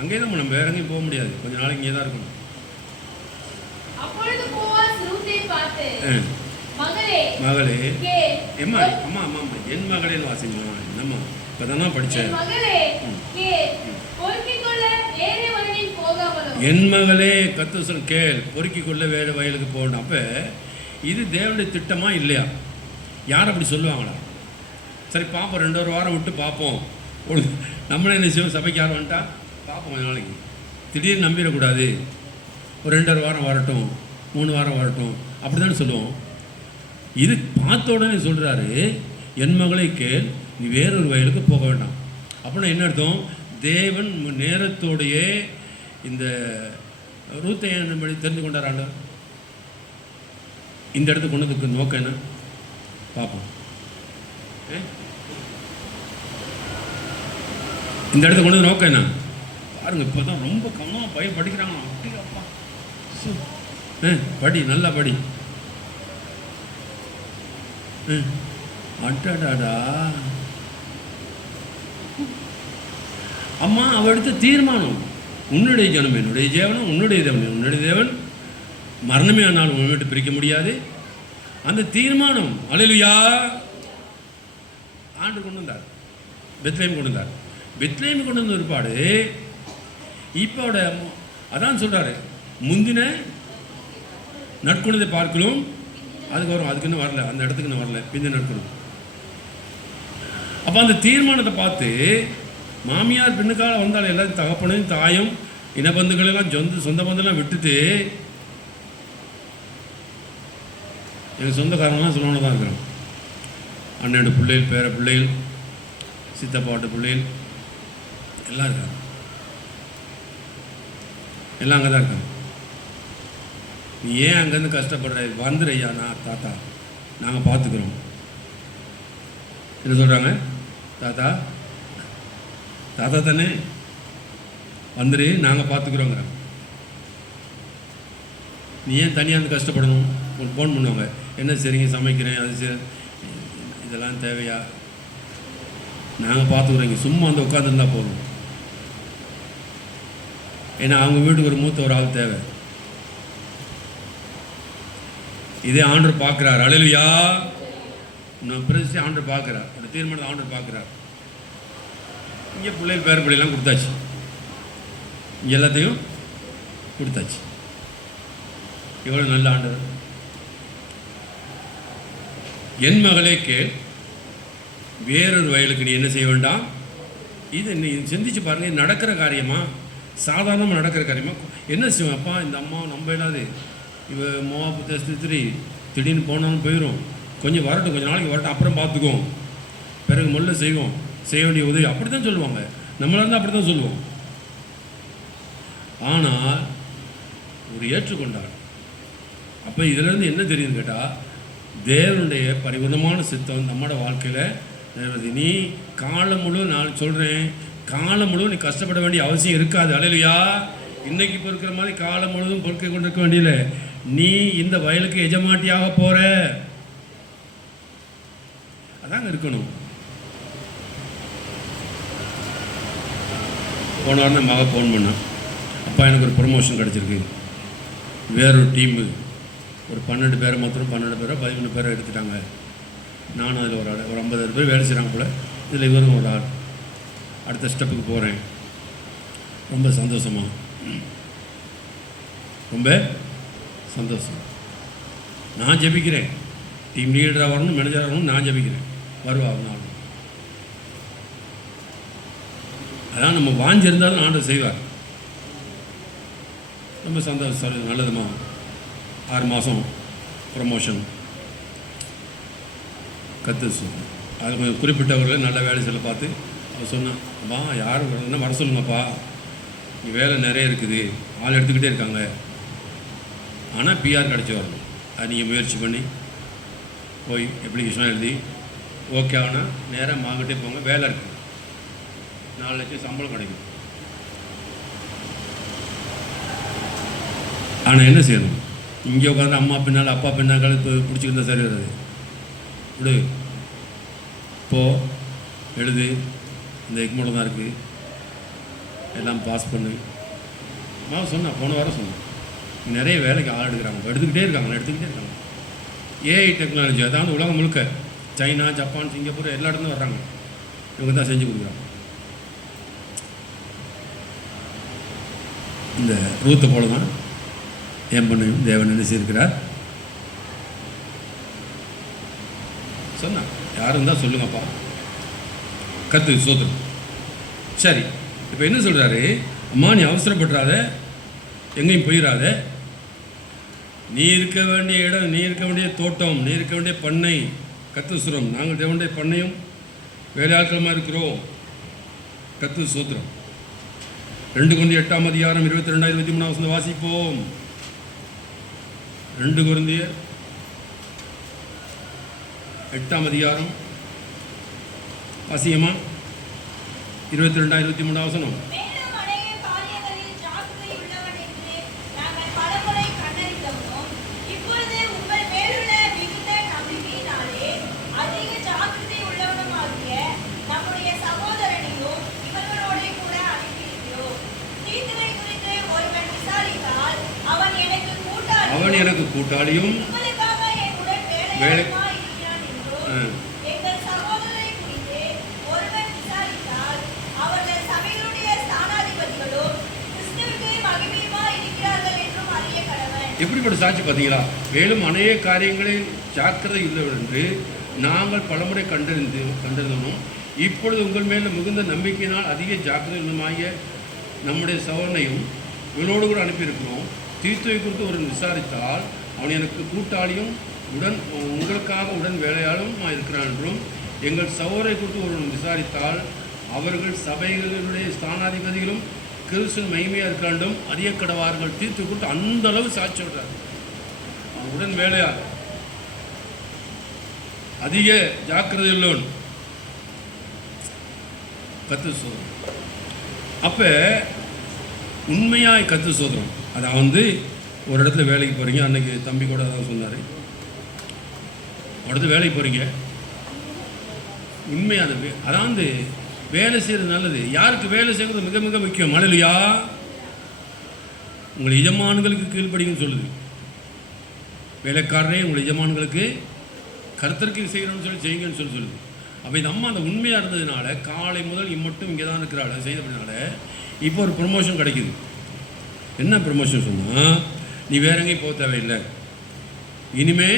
அங்கே தான் நம்ம வேற எங்கேயும் போக முடியாது, கொஞ்ச நாளைக்கு இங்கே தான் இருக்கணும். அப்பொழுது போவாஸ் ரூத்தை பார்த்து, மகளே அம்மா அம்மா அம்மா அம்மா என் மகளேன்னு வாசிங்கம்மா, என்னம்மா இப்போ தானே படித்தேன். என் மகளே கர்த்தர் சொல் கேள், பொறுக்கிக் கொள்ள வேறு வயலுக்கு போகணும். அப்போ இது தேவனுடைய திட்டமா இல்லையா? யார் அப்படி சொல்லுவாங்களா? சரி பார்ப்போம், 2 வாரம் விட்டு பார்ப்போம். நம்மளே என்ன செய்வோம், சபைக்கு யார் வந்துட்டா பார்ப்போம் கொஞ்ச நாளைக்கு, திடீர்னு நம்பிடக்கூடாது. ஒரு 2 வாரம் வரட்டும், 3 வாரம் வரட்டும், அப்படி தானே சொல்லுவோம். இது பார்த்த உடனே சொல்கிறாரு, என் மகளை கேள், நீ வேறொரு வயலுக்கு போக வேண்டாம். அப்படின்னா என்ன அர்த்தம்? தேவன் நேரத்தோடையே இந்த ரூத்தை படி தெரிந்து கொண்டார் ஆண்டவர். இந்த இடத்துக்கு கொண்டதுக்கு நோக்கம் என்ன பார்ப்போம். இந்த இடத்துக்கு கொண்டது நோக்கம் என்ன பாருங்க. இப்போ தான் ரொம்ப கவனமாக பையன் படிக்கிறாங்க. அப்படி அப்பா படி, நல்லா படி. அட்டாடாடா அம்மா, அவள் எடுத்த தீர்மானம், உன்னுடைய ஜனம் என்னுடைய ஜீவனம், உன்னுடைய தேவன் உன்னுடைய தேவன், மரணமே ஆனாலும் உன்னை விட்டு பிரிக்க முடியாது. அந்த தீர்மானம் அல்லேலூயா ஆண்டு கொண்டு வந்தார், பெத்லேம் கொண்டு வந்தார். பெத்லேம் கொண்டு வந்த ஒருபாடு இப்போ அதான் சொல்கிறாரு, முந்தின நற்குணத்தை பார்க்கலும் அதுக்கு வரும், அதுக்கு இன்னும் வரல, அந்த இடத்துக்கு இன்னும் வரல, பிந்தி நற்குணம். அப்போ அந்த தீர்மானத்தை பார்த்து மாமியார் பின்னுக்கால வந்தாலும் எல்லாரும் தகப்பனையும் தாயும் இனபந்துகளெல்லாம் சொந்த பந்தெல்லாம் விட்டுட்டு எங்கள் சொந்தக்காரங்களாம் சொல்லணும் தான் இருக்கிறோம். அண்ணனோட பிள்ளைகள், பேர பிள்ளைகள், சித்தப்பாட்ட பிள்ளைகள் எல்லாம் இருக்காங்க, எல்லாம் அங்கே தான் இருக்காங்க. நீ ஏன் அங்கேருந்து கஷ்டப்படுற, வந்துடுறையா, நான் தாத்தா நாங்கள் பார்த்துக்குறோம். என்ன சொல்கிறாங்க, தாத்தா தாத்தா தானே வந்துரு, நாங்கள் பார்த்துக்குறோங்கிற. நீ ஏன் தனியாக வந்து கஷ்டப்படணும்? ஒரு ஃபோன் பண்ணுவாங்க, என்ன சரிங்க சமைக்கிறேன், அது சரி, இதெல்லாம் தேவையா, நாங்கள் பார்த்துக்குறோங்க, சும்மா வந்து உட்காந்துருந்தா போதும். ஏன்னா அவங்க வீட்டுக்கு ஒரு மூத்த ஒரு ஆள் தேவை. இதே ஆண்டவர் பார்க்குறார். அல்லேலூயா. நான் பிரதிஷ்டை ஆண்டவர் பார்க்குறார், அந்த தீர்மானத்தை ஆண்டவர் பார்க்குறார். இங்கே பிள்ளைகள் பேர பிள்ளைலாம் கொடுத்தாச்சு, இங்கே எல்லாத்தையும் கொடுத்தாச்சு. எவ்வளோ நல்ல ஆண்டவர். என் மகளே கேள், வேறொரு வயலுக்கு நீ என்ன செய்ய வேண்டாம். இது நீ சிந்திச்சு பாருங்க, நடக்கிற காரியமா, சாதாரணமாக நடக்கிற காரியமா? என்ன செய்வோம், அப்பா இந்த அம்மா நம்ப இல்லாது, இவ மோவாபு தேசத்து திடீர்னு போனாலும் போயிடும், கொஞ்சம் வரட்டும், கொஞ்சம் நாளைக்கு வரட்டும், அப்புறம் பார்த்துக்குவோம், பிறகு முதல்ல செய்வோம், செய்ய வேண்டிய உதவி, அப்படி தான் சொல்லுவாங்க. நம்மளாக இருந்தால் அப்படி தான் சொல்லுவோம். ஆனால் ஒரு ஏற்றுக்கொண்டார். அப்போ இதிலேருந்து என்ன தெரியுதுன்னு கேட்டால், தேவனுடைய பரிபூர்ணமான சித்தம் நம்மளோட வாழ்க்கையில் நிறைவேறுது. நீ காலம் முழு, நான் சொல்கிறேன், காலம் முழு நீ கஷ்டப்பட வேண்டிய அவசியம் இருக்காது. அல்லேலூயா. இன்னைக்கு பொறுக்கிற மாதிரி காலம் முழுவதும் பொறுக்க கொண்டிருக்க வேண்டியல. நீ இந்த வயலுக்கு எஜமாட்டியாக போகிற, அதாங்க இருக்கணும். போன வாரம் மக ஃபோன் பண்ணேன், அப்பா எனக்கு ஒரு ப்ரொமோஷன் கிடச்சிருக்கு, வேறொரு டீமு, ஒரு 12 பேரை மாத்திரம் 12 பேரோ 13 பேரோ எடுத்துட்டாங்க. நானும் அதில் ஒரு ஆள், ஒரு 50 பேர் வேலை செய்கிறாங்க போல், இதில் இவரும் ஒரு ஆள். அடுத்த ஸ்டெப்புக்கு போகிறேன். ரொம்ப சந்தோஷமாக, ரொம்ப சந்தோஷம். நான் ஜெபிக்கிறேன், டீம் லீடராக வரணும், மேனேஜராக வரணும், நான் ஜெபிக்கிறேன், வருவாங்க. அதான் நம்ம வாஞ்சிருந்தாலும் ஆண்டவர் செய்வார். ரொம்ப சந்தோஷம், நல்லதுமா. 6 மாதம் ப்ரமோஷன் கற்று சொன்னேன். அது கொஞ்சம் குறிப்பிட்டவர்கள் நல்ல வேலை செல்ல பார்த்து அவர் சொன்னான், அப்பா யார் என்ன வர சொல்லுங்கப்பா, இங்கே வேலை நிறைய இருக்குது, ஆள் எடுத்துக்கிட்டே இருக்காங்க, ஆனால் பிஆர் கிடச்சி வரணும். அது நீங்கள் முயற்சி பண்ணி போய் அப்ளிகேஷனாக எழுதி ஓகே ஆனால் நேராக வாங்கிட்டே போங்க, வேலை இருக்குது. 4 லட்சம் சம்பளம் கிடைக்கும். ஆனால் என்ன செய்யணும்? இங்கே உட்காந்து அம்மா பின்னால் அப்பா பின்னால் இப்போ பிடிச்சிருந்தா சரி வராது. விடு, போ, எழுது, இந்த எக்மோட தான் இருக்குது, எல்லாம் பாஸ் பண்ணு. நான் சொன்னேன், போன வாரம் சொன்னேன், நிறைய வேலைக்கு ஆள் எடுக்கிறாங்க, எடுத்துக்கிட்டே இருக்காங்க. ஏஐ டெக்னாலஜி, அதாவது உலகம் முழுக்க சைனா, ஜப்பான், சிங்கப்பூர் எல்லா இடத்துலையும் வர்றாங்க. இவங்க தான் செஞ்சு கொடுக்குறாங்க. இந்த ரூத்தை போல தான் என் பண்ணையும் தேவன் நினைச்சிருக்கிறார். சொன்னான், யாரும் தான் சொல்லுங்கப்பா, கத்து சோதரம். சரி, இப்போ என்ன சொல்கிறாரு? அம்மா, நீ அவசரப்பட்டுறாத, எங்கேயும் போயிடாத, நீ இருக்க வேண்டிய இடம், நீ இருக்க வேண்டிய தோட்டம், நீ இருக்க வேண்டிய பண்ணை கத்து சுரம். நாங்கள் தேவனுடைய பண்ணையும் வேலையாட்களுமா இருக்கிறோம். கத்து சோத்திரம். 2 Corinthians 8:22-23 வாசிப்போம். 2 Corinthians 8 வாசியமா 22-23. அவன் எனக்கு கூட்டாளியும் வேலை. எப்படிப்பட்ட சாட்சி பார்த்தீங்களா? மேலும் அநேக காரியங்களில் ஜாக்கிரதை உள்ளவர் என்று நாங்கள் பலமுறை கண்டிருந்தோம். இப்பொழுது உங்கள் மேலே மிகுந்த நம்பிக்கையினால் அதிக ஜாக்கிரதை உள்ளமாகிய நம்முடைய சவரனையும் இவனோடு கூட அனுப்பியிருக்கிறோம். தீத்துவை குறித்து ஒரு விசாரித்தால் அவன் எனக்கு கூட்டாளியும் உங்களுக்காக உடன் வேலையாளும் இருக்கிறான் என்றும், எங்கள் சகோதரை குறித்து ஒருவன் விசாரித்தால் அவர்கள் சபைகளுடைய ஸ்தானாதிபதிகளும் கிறிஸ்துவின் மகிமையாக இருக்காண்டும் அறிய கடவார்கள். தீர்த்து கொடுத்து அந்த அளவு சாட்சி சொல்றார். உடன் வேலையார், அதிக ஜாக்கிரதை உள்ளவன், கத்து சோதரம். அப்போ உண்மையாய் கத்து சோதரம். அதை ஒரு இடத்துல வேலைக்கு போகிறீங்க. அன்றைக்கி தம்பி கூட அதான் சொன்னார். அடுத்து வேலைக்கு போகிறீங்க, உண்மையானது அதாவது வேலை செய்கிறது நல்லது. யாருக்கு வேலை செய்கிறது மிக மிக முக்கியம். மழலையா உங்கள் எஜமான்களுக்கு கீழ்ப்படிங்கன்னு சொல்லுது. வேலைக்காரரே உங்கள் எஜமான்களுக்கு கர்த்தருக்கு செய்யணும்னு சொல்லி செய்யுங்கன்னு சொல்லுது. அப்போ இந்த அம்மா அந்த உண்மையாக இருந்ததுனால காலை முதல் இம்மட்டும் இங்கே தான் இருக்கிறாள் செய்தபடினால இப்போ ஒரு ப்ரொமோஷன் கிடைக்குது. என்ன ப்ரொமோஷன் சொன்னால், நீ வேற எங்கேயும் போக தேவையில்லை, இனிமே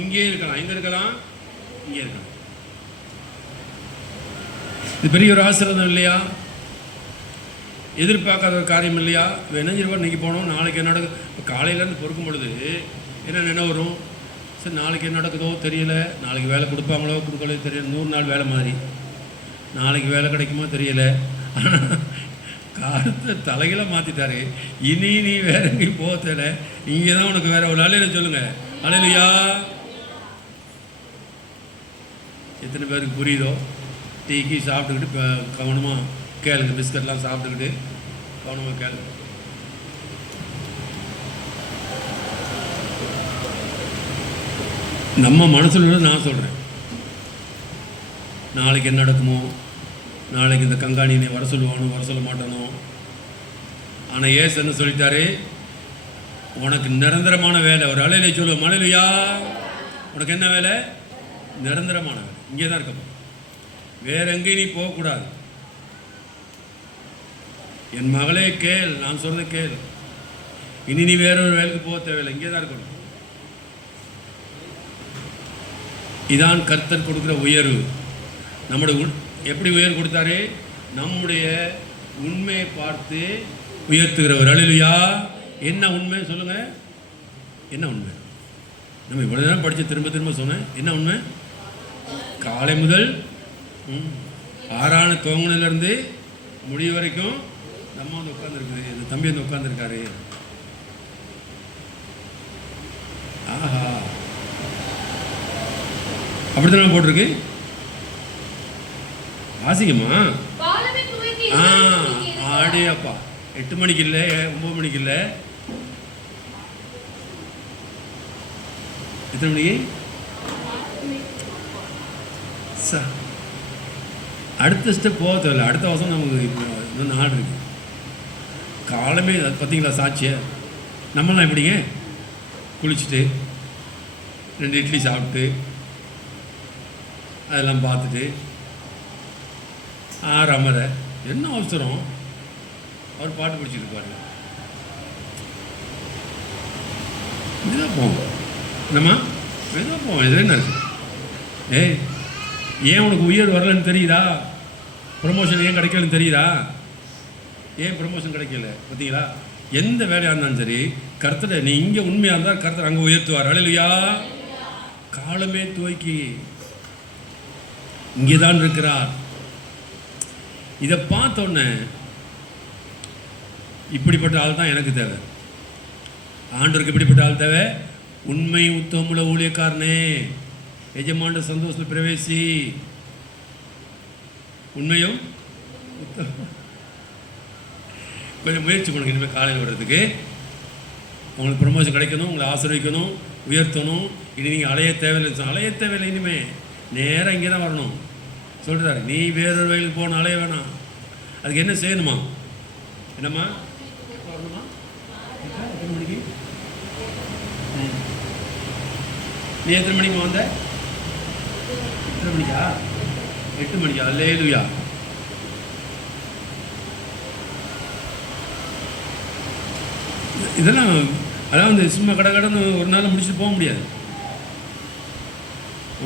இங்கே இருக்கலாம். எங்கே இருக்கலாம்? இங்கே இருக்கலாம். இது பெரிய ஒரு ஆசீர்வாதம் இல்லையா? எதிர்பார்க்காத ஒரு காரியம் இல்லையா? நினைஞ்சிருப்பா, இன்றைக்கி போனோம், நாளைக்கு என்ன நடக்கும். இப்போ காலையிலேருந்து பொறுக்கும் பொழுது என்ன வரும்? சரி, நாளைக்கு என்ன நடக்குதோ தெரியல, நாளைக்கு வேலை கொடுப்பாங்களோ கொடுக்கலையோ தெரியல. 100 நாள் வேலை மாதிரி, நாளைக்கு வேலை கிடைக்குமோ தெரியல. ஆனால் காலத்தை தலைகளை மாற்றிட்டாரு. இனி நீ வேற எங்கேயும் போக தேவை, இங்கே தான் உனக்கு வேற ஒரு அலையில சொல்லுங்க. அலையிலையா? எத்தனை பேருக்கு புரியுதோ? டீக்கி சாப்பிட்டுக்கிட்டு கவனமாக கேளுங்க. பிஸ்கட்லாம் சாப்பிட்டுக்கிட்டு கவனமாக கேளுங்க. நம்ம மனசில் நான் சொல்கிறேன், நாளைக்கு என்ன நடக்குமோ, நாளைக்கு இந்த கங்காணியை வர சொல்லுவானோ வர சொல்ல மாட்டானோ. ஆனால் ஏசு என்ன சொல்லிட்டாரு? உனக்கு நிரந்தரமான வேலை. ஒரு அலையில சொல்லுவோம், மலையிலையா? உனக்கு என்ன வேலை? நிரந்தரமான வேலை. இங்கே தான் இருக்க, வேற எங்கேயும் நீ போகக்கூடாது. என் மகளே கேள், நான் சொல்றதை கேள். இனி நீ வேற ஒரு வேலைக்கு போக தேவையில்லை, இங்கே தான் இருக்கணும். இதான் கர்த்தர் கொடுக்குற உயர்வு. நம்முடைய எப்படி உயர்வு கொடுத்தாரு? நம்முடைய உண்மையை பார்த்து உயர்த்துகிறவர். அல்லேலூயா. என்ன உண்மை சொல்லுங்க? என்ன உண்மை? நம்ம இவ்வளவு நேரம் படித்து திரும்ப திரும்ப சொன்னேன். என்ன உண்மை? காலை முதல் ஆறான துவங்கினிலிருந்து முடிவு வரைக்கும் நம்ம வந்து உட்காந்துருக்குது. இந்த தம்பி வந்து உட்காந்துருக்காரு. ஆஹா, அப்படித்தான் போட்டிருக்கு. வாசிக்கமா? ஆடே அப்பா 8 மணிக்கு இல்லை 9 மணிக்கு இல்லை, எத்தனை மணிக்கு? அடுத்த ஸ்டெப் போக தேவையில்ல. அடுத்த வருஷம் நமக்கு இன்னும் நாடு இருக்கு. காலமே பார்த்தீங்களா சாட்சிய? நம்மளாம் எப்படிங்க குளிச்சுட்டு 2 இட்லி சாப்பிட்டு அதெல்லாம் பார்த்துட்டு 6 அமரை என்ன அவசரம்? அவர் பாட்டு பிடிச்சிருப்பாரு. இதுதான் போவோம் என்னம்மா, இதுதான் போவோம். இது என்ன இருக்கு? ஏன் உனக்கு உயர் வரலன்னு தெரியுதா? ப்ரமோஷன் ஏன் கிடைக்கலன்னு தெரியுதா? ஏன் ப்ரமோஷன் கிடைக்கல பார்த்தீங்களா? எந்த வேலையாக இருந்தாலும் சரி, கர்த்தரை நீ இங்கே உண்மையாக இருந்தால் கர்த்தர் அங்கே உயர்த்துவார். அல்லேலூயா. காலமே துவக்கி இங்கே தான் இருக்கிறார். இதை பார்த்தோன்னே இப்படிப்பட்ட ஆள் தான் எனக்கு தேவை. ஆண்டவருக்கு இப்படிப்பட்ட ஆள் தேவை. உண்மை உத்தமுள்ள ஊழியக்காரனே, எஜமாண்ட சந்தோஷத்தில் பிரவேசி. உண்மையும் கொஞ்சம் முயற்சி பண்ணுங்க. இனிமேல் காலையில் வர்றதுக்கு உங்களுக்கு ப்ரமோஷன் கிடைக்கணும், உங்களை ஆசீர்வதிக்கணும், உயர்த்தணும். இனி நீங்கள் அலைய தேவையில்லை, அலைய தேவையில்லை. இனிமேல் நேராக இங்கே தான் வரணும் சொல்கிறாரு. நீ வேறொரு வயலுக்கு போகணும், அலைய வேணாம். அதுக்கு என்ன செய்யணுமா? என்னம்மா வரணுமா? எத்தனை மணிக்கு? நீ எத்தனை மணிக்கு வந்த? எத்தனை மணிக்கா? 8 மணிக்கா? அல்லேலூயா. இதெல்லாம் அதாவது சும்மா கடன்னு ஒரு நாள் முடிச்சுட்டு போக முடியாது.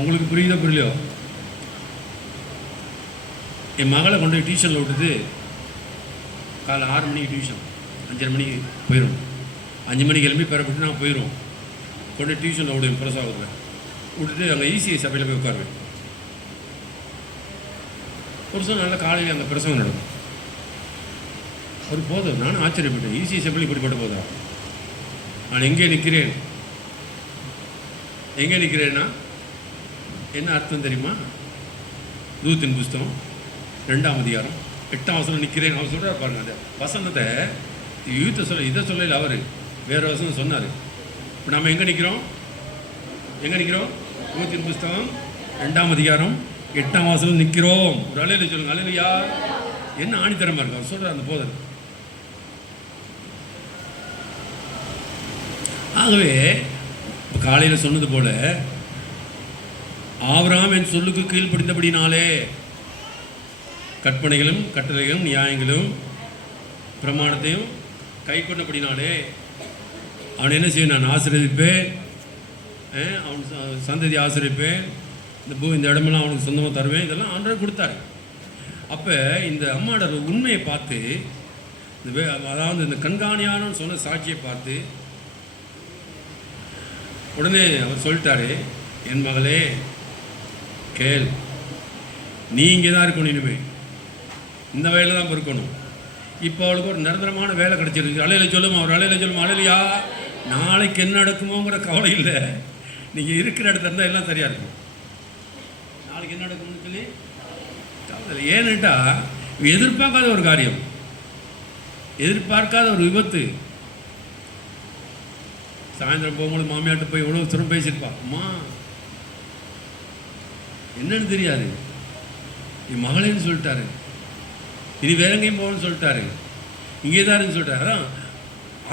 உங்களுக்கு புரியுதோ புரியலையோ? என் மகளை கொண்டு போய் டியூஷனில் விட்டுட்டு காலை 6 மணிக்கு டியூஷன், 5:30 மணிக்கு போயிடும். 5 மணிக்கு கிளம்பி பெறப்பட்டு நான் போயிடுவோம். கொண்டு டியூஷனில் விடுவேன். பிரசவத்தில் விட்டுட்டு அங்கே ECI சபையில் போய் உட்காருவேன். ஒரு சில நாளில் காலையில் அங்கே பிரசவம் நடக்கும். ஒரு போதும் நானும் ஆச்சரியப்பட்டேன். ECI சபையில் இப்படிப்பட்ட போதா? நான் எங்கே நிற்கிறேன்? எங்கே நிற்கிறேன்னா என்ன அர்த்தம் தெரியுமா? ரூத்தின் புஸ்தகம் 2ஆம் அதிகாரம் 8ஆம் வசனம் நிற்கிறேன். அவர் சொல்கிறார் பாருங்க. அந்த வசனத்தை யூத்தை இதை சொல்லல, அவர் வேற வசனம் சொன்னார். இப்போ நம்ம எங்கே நிற்கிறோம்? எங்கே நிற்கிறோம்? ரூத்தின் புஸ்தகம் 2ஆம் அதிகாரம் 8ஆம் வசனம் நிற்கிறோம். ஒரு அலையில சொல்லுங்க. அலையிலையா என்ன ஆணித்தரமாக இருக்கு அவர் சொல்கிறார் அந்த போதர். ஆகவே காலையில் சொன்னது போல ஆபிரகாம் என் சொல்லுக்கு கீழ்ப்படிந்தபடினாலே கற்பனைகளும் கட்டளைகளும் நியாயங்களும் பிரமாணத்தையும் கை கொண்டபடினாலே அவன் என்ன செய்ய நான் ஆசீர்வதிப்பேன், அவன் சந்ததி ஆசீர்வதிப்பேன், இந்த இடமெல்லாம் அவனுக்கு சொந்தமாக தருவேன். இதெல்லாம் ஆண்டவர் கொடுத்தாரு. அப்போ இந்த அம்மாவோட உண்மையை பார்த்து, அதாவது இந்த கண்காணியானு சொன்ன சாட்சியை பார்த்து உடனே அவர் சொல்லிட்டாரு, என் மகளே கேள், நீ இங்கே தான் இருக்கணும், இனிமேல் இந்த வேலையில் தான் இருக்கணும். இப்போ அவளுக்கு ஒரு நிரந்தரமான வேலை கிடச்சிருக்கு. அலையில சொல்லுமா, அவர் அலையில சொல்லுமா, அலையிலையா நாளைக்கு என்ன நடக்குமோங்கிற கவலை இல்லை. நீங்கள் இருக்கிற இடத்துல இருந்தால் எல்லாம் சரியாக இருக்கும். நாளைக்கு என்ன நடக்கும்னு சொல்லி கவலை. ஏன்னுட்டா எதிர்பார்க்காத ஒரு காரியம், எதிர்பார்க்காத ஒரு விபத்து. சாயந்தரம் போகும்போது மாமியாட்ட போய் எவ்வளோ தூரம் பேசியிருப்பா. அம்மா என்னன்னு தெரியாது, என் மகளேன்னு சொல்லிட்டாரு, இனி வேற எங்கேயும் போகணும்னு சொல்லிட்டாரு, இங்கே தாருன்னு சொல்லிட்டாரு. அதான்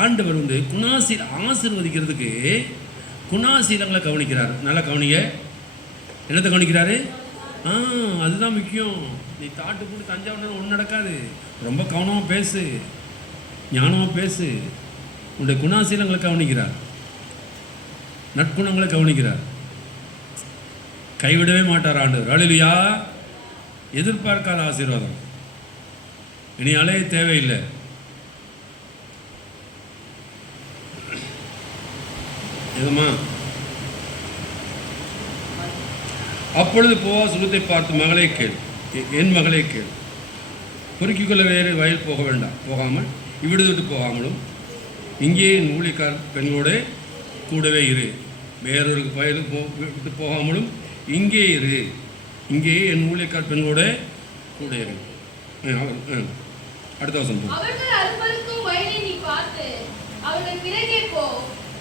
ஆண்டவர் வந்து ஆசீர்வதிக்கிறதுக்கு குணாசீலங்களை கவனிக்கிறார். நல்லா கவனிங்க. என்னத்தை கவனிக்கிறாரு? அதுதான் முக்கியம். நீ தாட்டு போட்டு தஞ்சாவூர் ஒன்றும் நடக்காது. ரொம்ப கவனமாக பேசு, ஞானமாக பேசு. உன்னுடைய குணாசீலங்களை கவனிக்கிறார், நற்குணங்களை கவனிக்கிறார். கைவிடவே மாட்டார் ஆண்டவர். அல்லேலூயா. எதிர்பார்க்காத ஆசீர்வாதம். இனி அலைய தேவையில்லை. எதுமா? அப்பொழுது போவாஸ் ரூத்தை பார்த்து, மகளை கேள், என் மகளை கேள், பொறுக்கிக்கொள்ள வேறு வயல் போக வேண்டாம், போகாமல் இவ்விடு விட்டு போகாமலும் இங்கே என் ஊழியக்கார பெண்களோட கூடவே இரு. வேறொரு வயலுக்கு விட்டு போகாமலும் இங்கே இரு. இங்கே என் ஊழியக்கார பெண்களோட கூட இரு. அடுத்த வசனம். அவர்கள் அறுப்பருக்கும் வயலை நீ பார்த்து அவர்கள் பிறகே போ,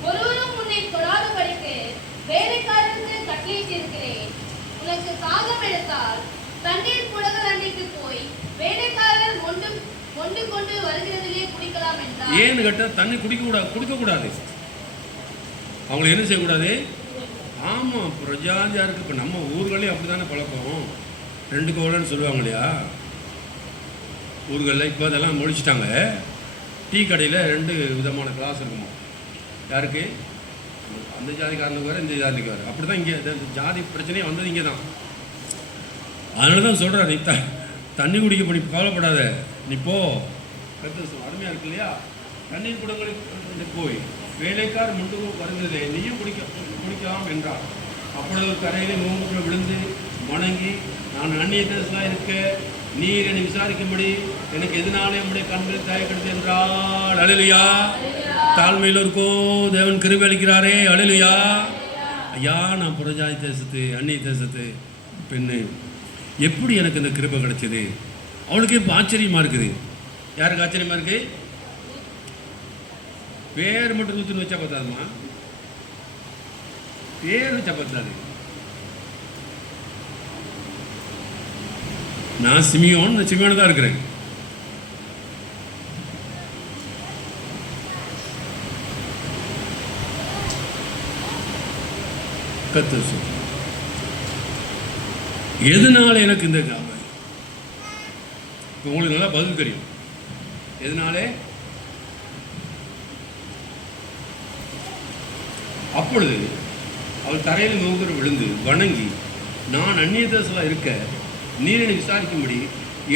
ஒருவரும் உன்னை தொடாதபடிக்கு வேலைக்காரருக்கு கட்டளையிட்டிருக்கிறேன். உனக்கு தாகம் எடுத்தால் தண்ணீர் குளங்கள் அன்றைக்கு போய் வேலைக்காரர் மொண்டு கொண்டு வருகிறதிலே குடிக்கலாம் என்றார். ஏன்னு கேட்டா தண்ணி குடிக்க கூடாது. அவங்களை என்ன செய்யக்கூடாது? ஆமாம், பிரஜாதியாக இருக்குது. இப்போ நம்ம ஊர்களே அப்படி தானே பழக்கம். 2 கோலன்னு சொல்லுவாங்க இல்லையா ஊர்களில். இப்போ அதெல்லாம் முடிச்சுட்டாங்க. டீ கடையில் 2 விதமான கிளாஸ் இருக்குமா. யாருக்கு? அந்த ஜாதிக்காரனுக்கு வேறு, இந்த ஜாதிக்கு வேறு. அப்படி தான் இங்கே ஜாதி பிரச்சனையே வந்தது இங்கே தான். அதனால தான் சொல்கிறேன், நீ தண்ணி குடிக்க பண்ணி கவலைப்படாத, நீ போ. அருமையாக இருக்கு இல்லையா? தண்ணீர் குடங்களுக்கு போய் வேலைக்கார் முண்டு வருகிறதே நீயும் குடிக்கலாம் என்றார். அப்பொழுது கரையிலே மூன்று விழுந்து வணங்கி, நான் அந்நிய தேசமாக இருக்க நீர் என்னை விசாரிக்கும்படி எனக்கு எதனாலே நம்முடைய கண்கள் தயக்கெடுத்து என்றால். அல்லேலூயா. தாழ்மையில் இருக்கும் தேவன் கிருபை அளிக்கிறாரே. அல்லேலூயா. ஐயா, நான் புறஜாதி தேசத்து அந்நிய தேசத்து பெண்ணு, எப்படி எனக்கு இந்த கிருபை கிடைச்சது? அவளுக்கு இப்போ ஆச்சரியமாக இருக்குது. யாருக்கு ஆச்சரியமாக இருக்குது? பேர் மட்டும் 100 வச்சா பார்த்தாதுமா, பேர் வச்சா பார்த்தாது. நான் சிமியோன் தான் இருக்கிறேன். எதனால எனக்கு இந்த உங்களுக்கு நல்லா பதில் தெரியும். எதனாலே? அப்பொழுது அவள் தரையில் நோங்குற விழுந்து வணங்கி, நான் அந்நிய தேசத்தில் இருக்க நீர் என்னை விசாரிக்கும்படி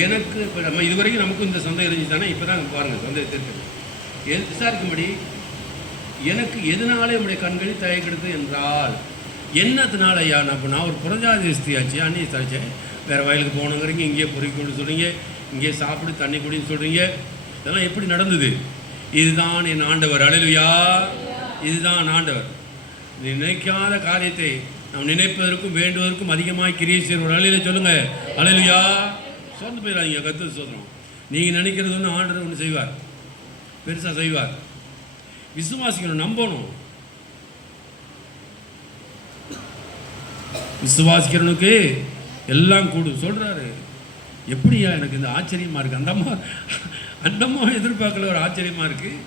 எனக்கு. இப்போ நம்ம இதுவரைக்கும் நமக்கும் இந்த சந்தேகம் இருந்துச்சு தானே? இப்போ தான் பாருங்கள் சந்தேகத்தை இருக்குது. விசாரிக்கும்படி எனக்கு எதனாலே நம்முடைய கண்களில் தயக்கெடுத்து என்றால். என்னத்தினால ஐயா? நான் ஒரு புறஜாதி ஸ்திரியாச்சு, அந்நிய ஸ்திரியாச்சேன், வேறு வயலுக்கு போகணுங்கிறீங்க, இங்கேயே பொறிக்கணும்னு சொல்கிறீங்க, இங்கே சாப்பிடு தண்ணி குடின்னு சொல்கிறீங்க. இதெல்லாம் எப்படி நடந்தது? இதுதான் என் ஆண்டவர். அல்லேலூயா. இதுதான் ஆண்டவர். நினைக்காத காரியத்தை நாம் நினைப்பதற்கும் வேண்டுவதற்கும் அதிகமாக கிரியை செய்வோம். அல்லேலூயா சொல்லுங்க. அல்லேலூயா. சோர்ந்து போயிடாதீங்க. கர்த்தர் சோதரம். நீங்கள் நினைக்கிறது ஒன்று, ஆண்டவர் ஒன்று செய்வார், பெருசாக செய்வார். விசுவாசிக்கணும், நம்பணும். விசுவாசிக்கிறவனுக்கு எல்லாம் கூடும் சொல்கிறாரு. எப்படியா எனக்கு இந்த ஆச்சரியமாக இருக்குது? அந்த அம்மா எதிர்பார்க்கல, ஒரு ஆச்சரியமாக இருக்குது.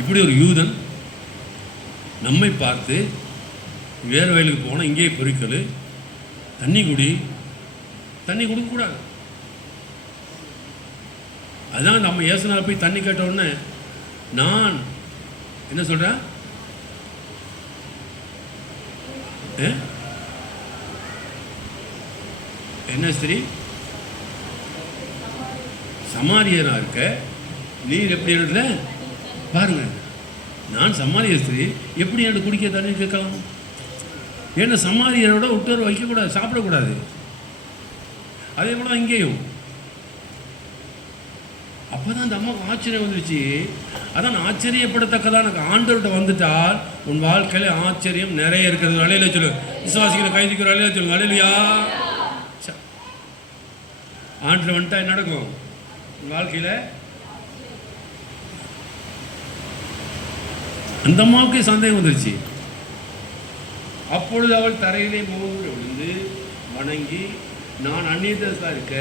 இப்படி ஒரு யூதன் நம்மை பார்த்து வேறு வயலுக்கு போனால் இங்கேயே பொறிக்கல், தண்ணி கொடுக்கக்கூடாது. அதான் நம்ம ஏசுனால போய் தண்ணி கேட்ட உடனே நான் என்ன சொல்கிறேன்? என்ன ஸ்திரீ? சமாரியனா இருக்க நீர் எப்படி இடத்துல பாருங்க. நான் சமாரிய ஸ்திரீ, எப்படி எனக்கு குடிக்க தண்ணி கேட்கலாம்? ஏன்னா சமாரியரோட உட்கார வைக்கக்கூடாது, சாப்பிடக்கூடாது. அதே போல இங்கேயும். அப்போதான் அந்த அம்மாவுக்கு ஆச்சரியம் வந்துருச்சு. அதான் ஆச்சரியப்படத்தக்கதான் எனக்கு ஆண்டவர்கிட்ட வந்துட்டால் உன் வாழ்க்கையில ஆச்சரியம் நிறைய இருக்கிறது. அலையில சொல்லு. விசுவாசிக்கிற கைதிக்கிற அலையில சொல்லுங்க. அலையிலையா. ஆண்டில் வந்துட்டா என்ன நடக்கும் உன் வாழ்க்கையில்? அந்த அம்மாவுக்கே சந்தேகம் வந்துருச்சு. அப்பொழுது அவள் தரையிலே மூன்று விழுந்து வணங்கி, நான் அந்நிய தேசத்தில் இருக்க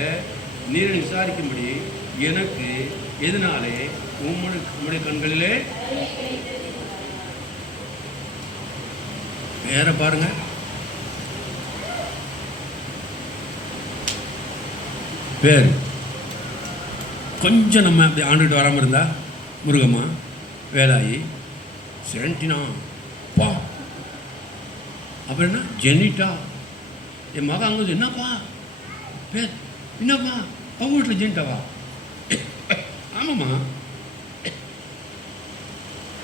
நீரை விசாரிக்கும்படி எனக்கு எதனாலே உம்முடைய கண்களிலே. வேற பாருங்க, பேர் கொஞ்சம் நம்ம அப்படி ஆண்டுகிட்டு வராமல் இருந்தா, முருகம்மா, வேலாயி, சென்டினா, பா, அப்புறம் என்ன ஜெனிட்டா, என் மகன் அங்கே என்னப்பா பேர், என்னப்பா அவங்க வீட்டில் ஜெனிட்டாவா? ஆமாம்மா.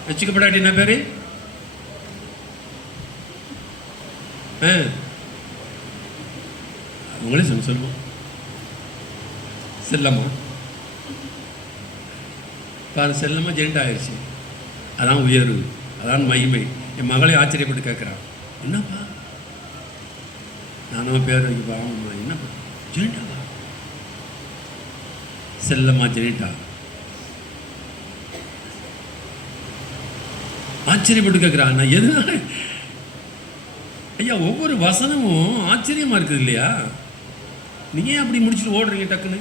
வச்சுக்கப்படாட்டி என்ன பேர்? அவங்களே சொல்லுவோம். செல்லம்மா பாரு, செல்லம்மா ஜென்ட் ஆயிடுச்சு. அதான் உயர்வு, அதான் மகிமை. என் மகளை ஆச்சரியப்பட்டு கேட்குறான், என்னப்பா நானும் பேர் வைக்கப்பா? ஆமாம்மா. என்னப்பா ஜெனிட்டாவா? செல்லம்மா ஜெனிட்டா. ஆச்சரியப்பட்டு கேட்குறான், நான் எதுனால ஐயா ஒவ்வொரு வசனமும் ஆச்சரியமா இருக்குது இல்லையா? நீங்க ஏன் அப்படி முடிச்சுட்டு ஓடுறீங்க டக்குன்னு?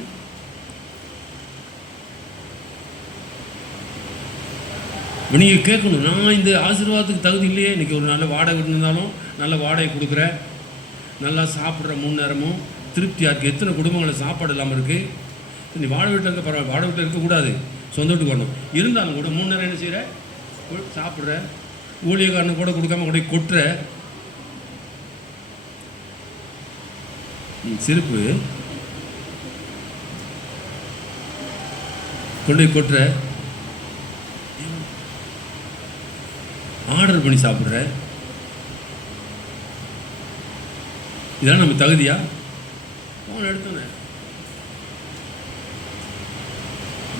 நீங்க கேட்கணும், நான் இந்த ஆசீர்வாதத்துக்கு தகுதி இல்லையே, இன்னைக்கு ஒரு நல்ல வாடகை இருந்தாலும் நல்ல வாடகை கொடுக்குற, நல்லா சாப்பிட்ற 3 நேரமும் திருப்தியாக இருக்குது. எத்தனை குடும்பங்களை சாப்பாடு இல்லாமல் இருக்குது. நீ வாடகை வீட்டில் இருக்க பரவாயில்ல, வாடகை வீட்டில் இருக்கக்கூடாது, சொந்த வீட்டுக்கு வரணும். இருந்தாலும் கூட 3 நேரம் என்ன செய்கிற, சாப்பிட்ற, ஊழியக்காரனு கூட கொடுக்காம கூட கொட்டுற. செருப்பு கொண்டு போய் கொட்டுற, ஆர்டர் பண்ணி சாப்பிட்ற. இதெல்லாம் நம்ம தகுதியா? அவன் எடுத்தோன்னே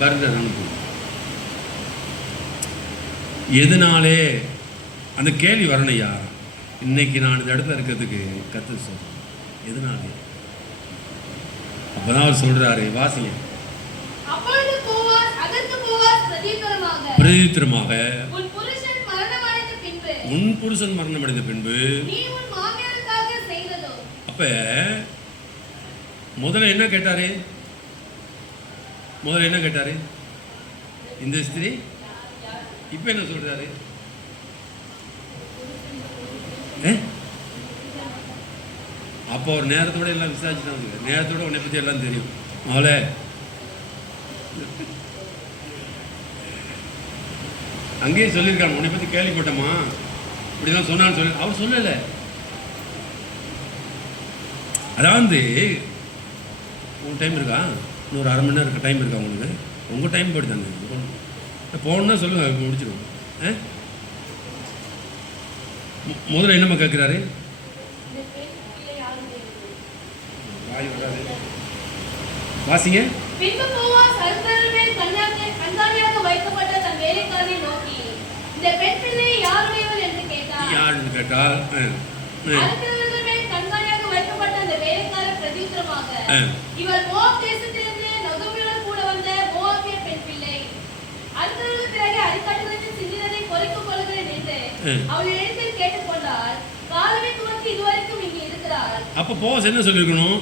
பர்கர் அனுப்பு. எதனாலே அந்த கேள்வி வரணையா? இன்னைக்கு நான் இந்த இடத்துல இருக்கிறதுக்கு கர்த்தர் சொல்றேன். எதனாலே? அப்பதான் அவர் சொல்றாரு, வாசிங்க. அப்பொழுது போவாஸ் அதற்கு போவாஸ் பிரதியுத்தரமாக உன் புருஷன் மரணமடைந்த பின்பு நீ உன் மாமியாருக்காக செய்ததோ. அப்ப முதல்ல என்ன கேட்டாரு? இந்த ஸ்திரீ. இப்ப என்ன சொல்றாரு? அப்போ ஒரு நேரத்தோட எல்லாம் விசாரிச்சுட்டாங்க. நேரத்தோட உன்னை பத்தி எல்லாம் தெரியும். அவளே அங்கேயே சொல்லியிருக்காங்க, உன்னை பத்தி கேள்விப்பட்டமா இப்படிதான் சொன்னான்னு சொல்லி அவர் சொல்லல. அதாவது உங்க டைம் இருக்கா? இன்னொரு அரை மணி நேரம் இருக்க டைம் இருக்கா உங்களுக்கு? உங்க டைம் போட்டு தானே போகணுன்னா சொல்லுங்க, முடிச்சிடுவோம். முதல்ல என்னம்மா கேட்குறாரு? வாசிங்க. பின்பு போவாஸ் அல்தரின் மேல் கண்காணியாக வைக்கப்பட்ட தன் வேலைக்காரனை நோக்கி, இந்த பெண் பிள்ளை யாருடையவள் என்று கேட்டார். யாருன்னு கேட்டால் அல்தரின் மேல் கண்காணியாக வைக்கப்பட்ட அந்த வேலைக்காரர் பிரதியுத்தரமாக, இவர் மோவாப் தேசத்திலிருந்து நகோமியோடு கூட வந்த மோவாபிய பெண் பிள்ளை. அல்தரின் பிறகு அரிக்கட்டுகளில் சிந்தினதை குறைத்துக் கொள்கிறேன் என்று அவள் இடத்தில் கேட்டுக்கொண்டால், காலமே துவக்கி இதுவரைக்கும் இங்கே இருக்கிறாள். அப்போ போவாஸ் என்ன சொல்லியிருக்கணும்?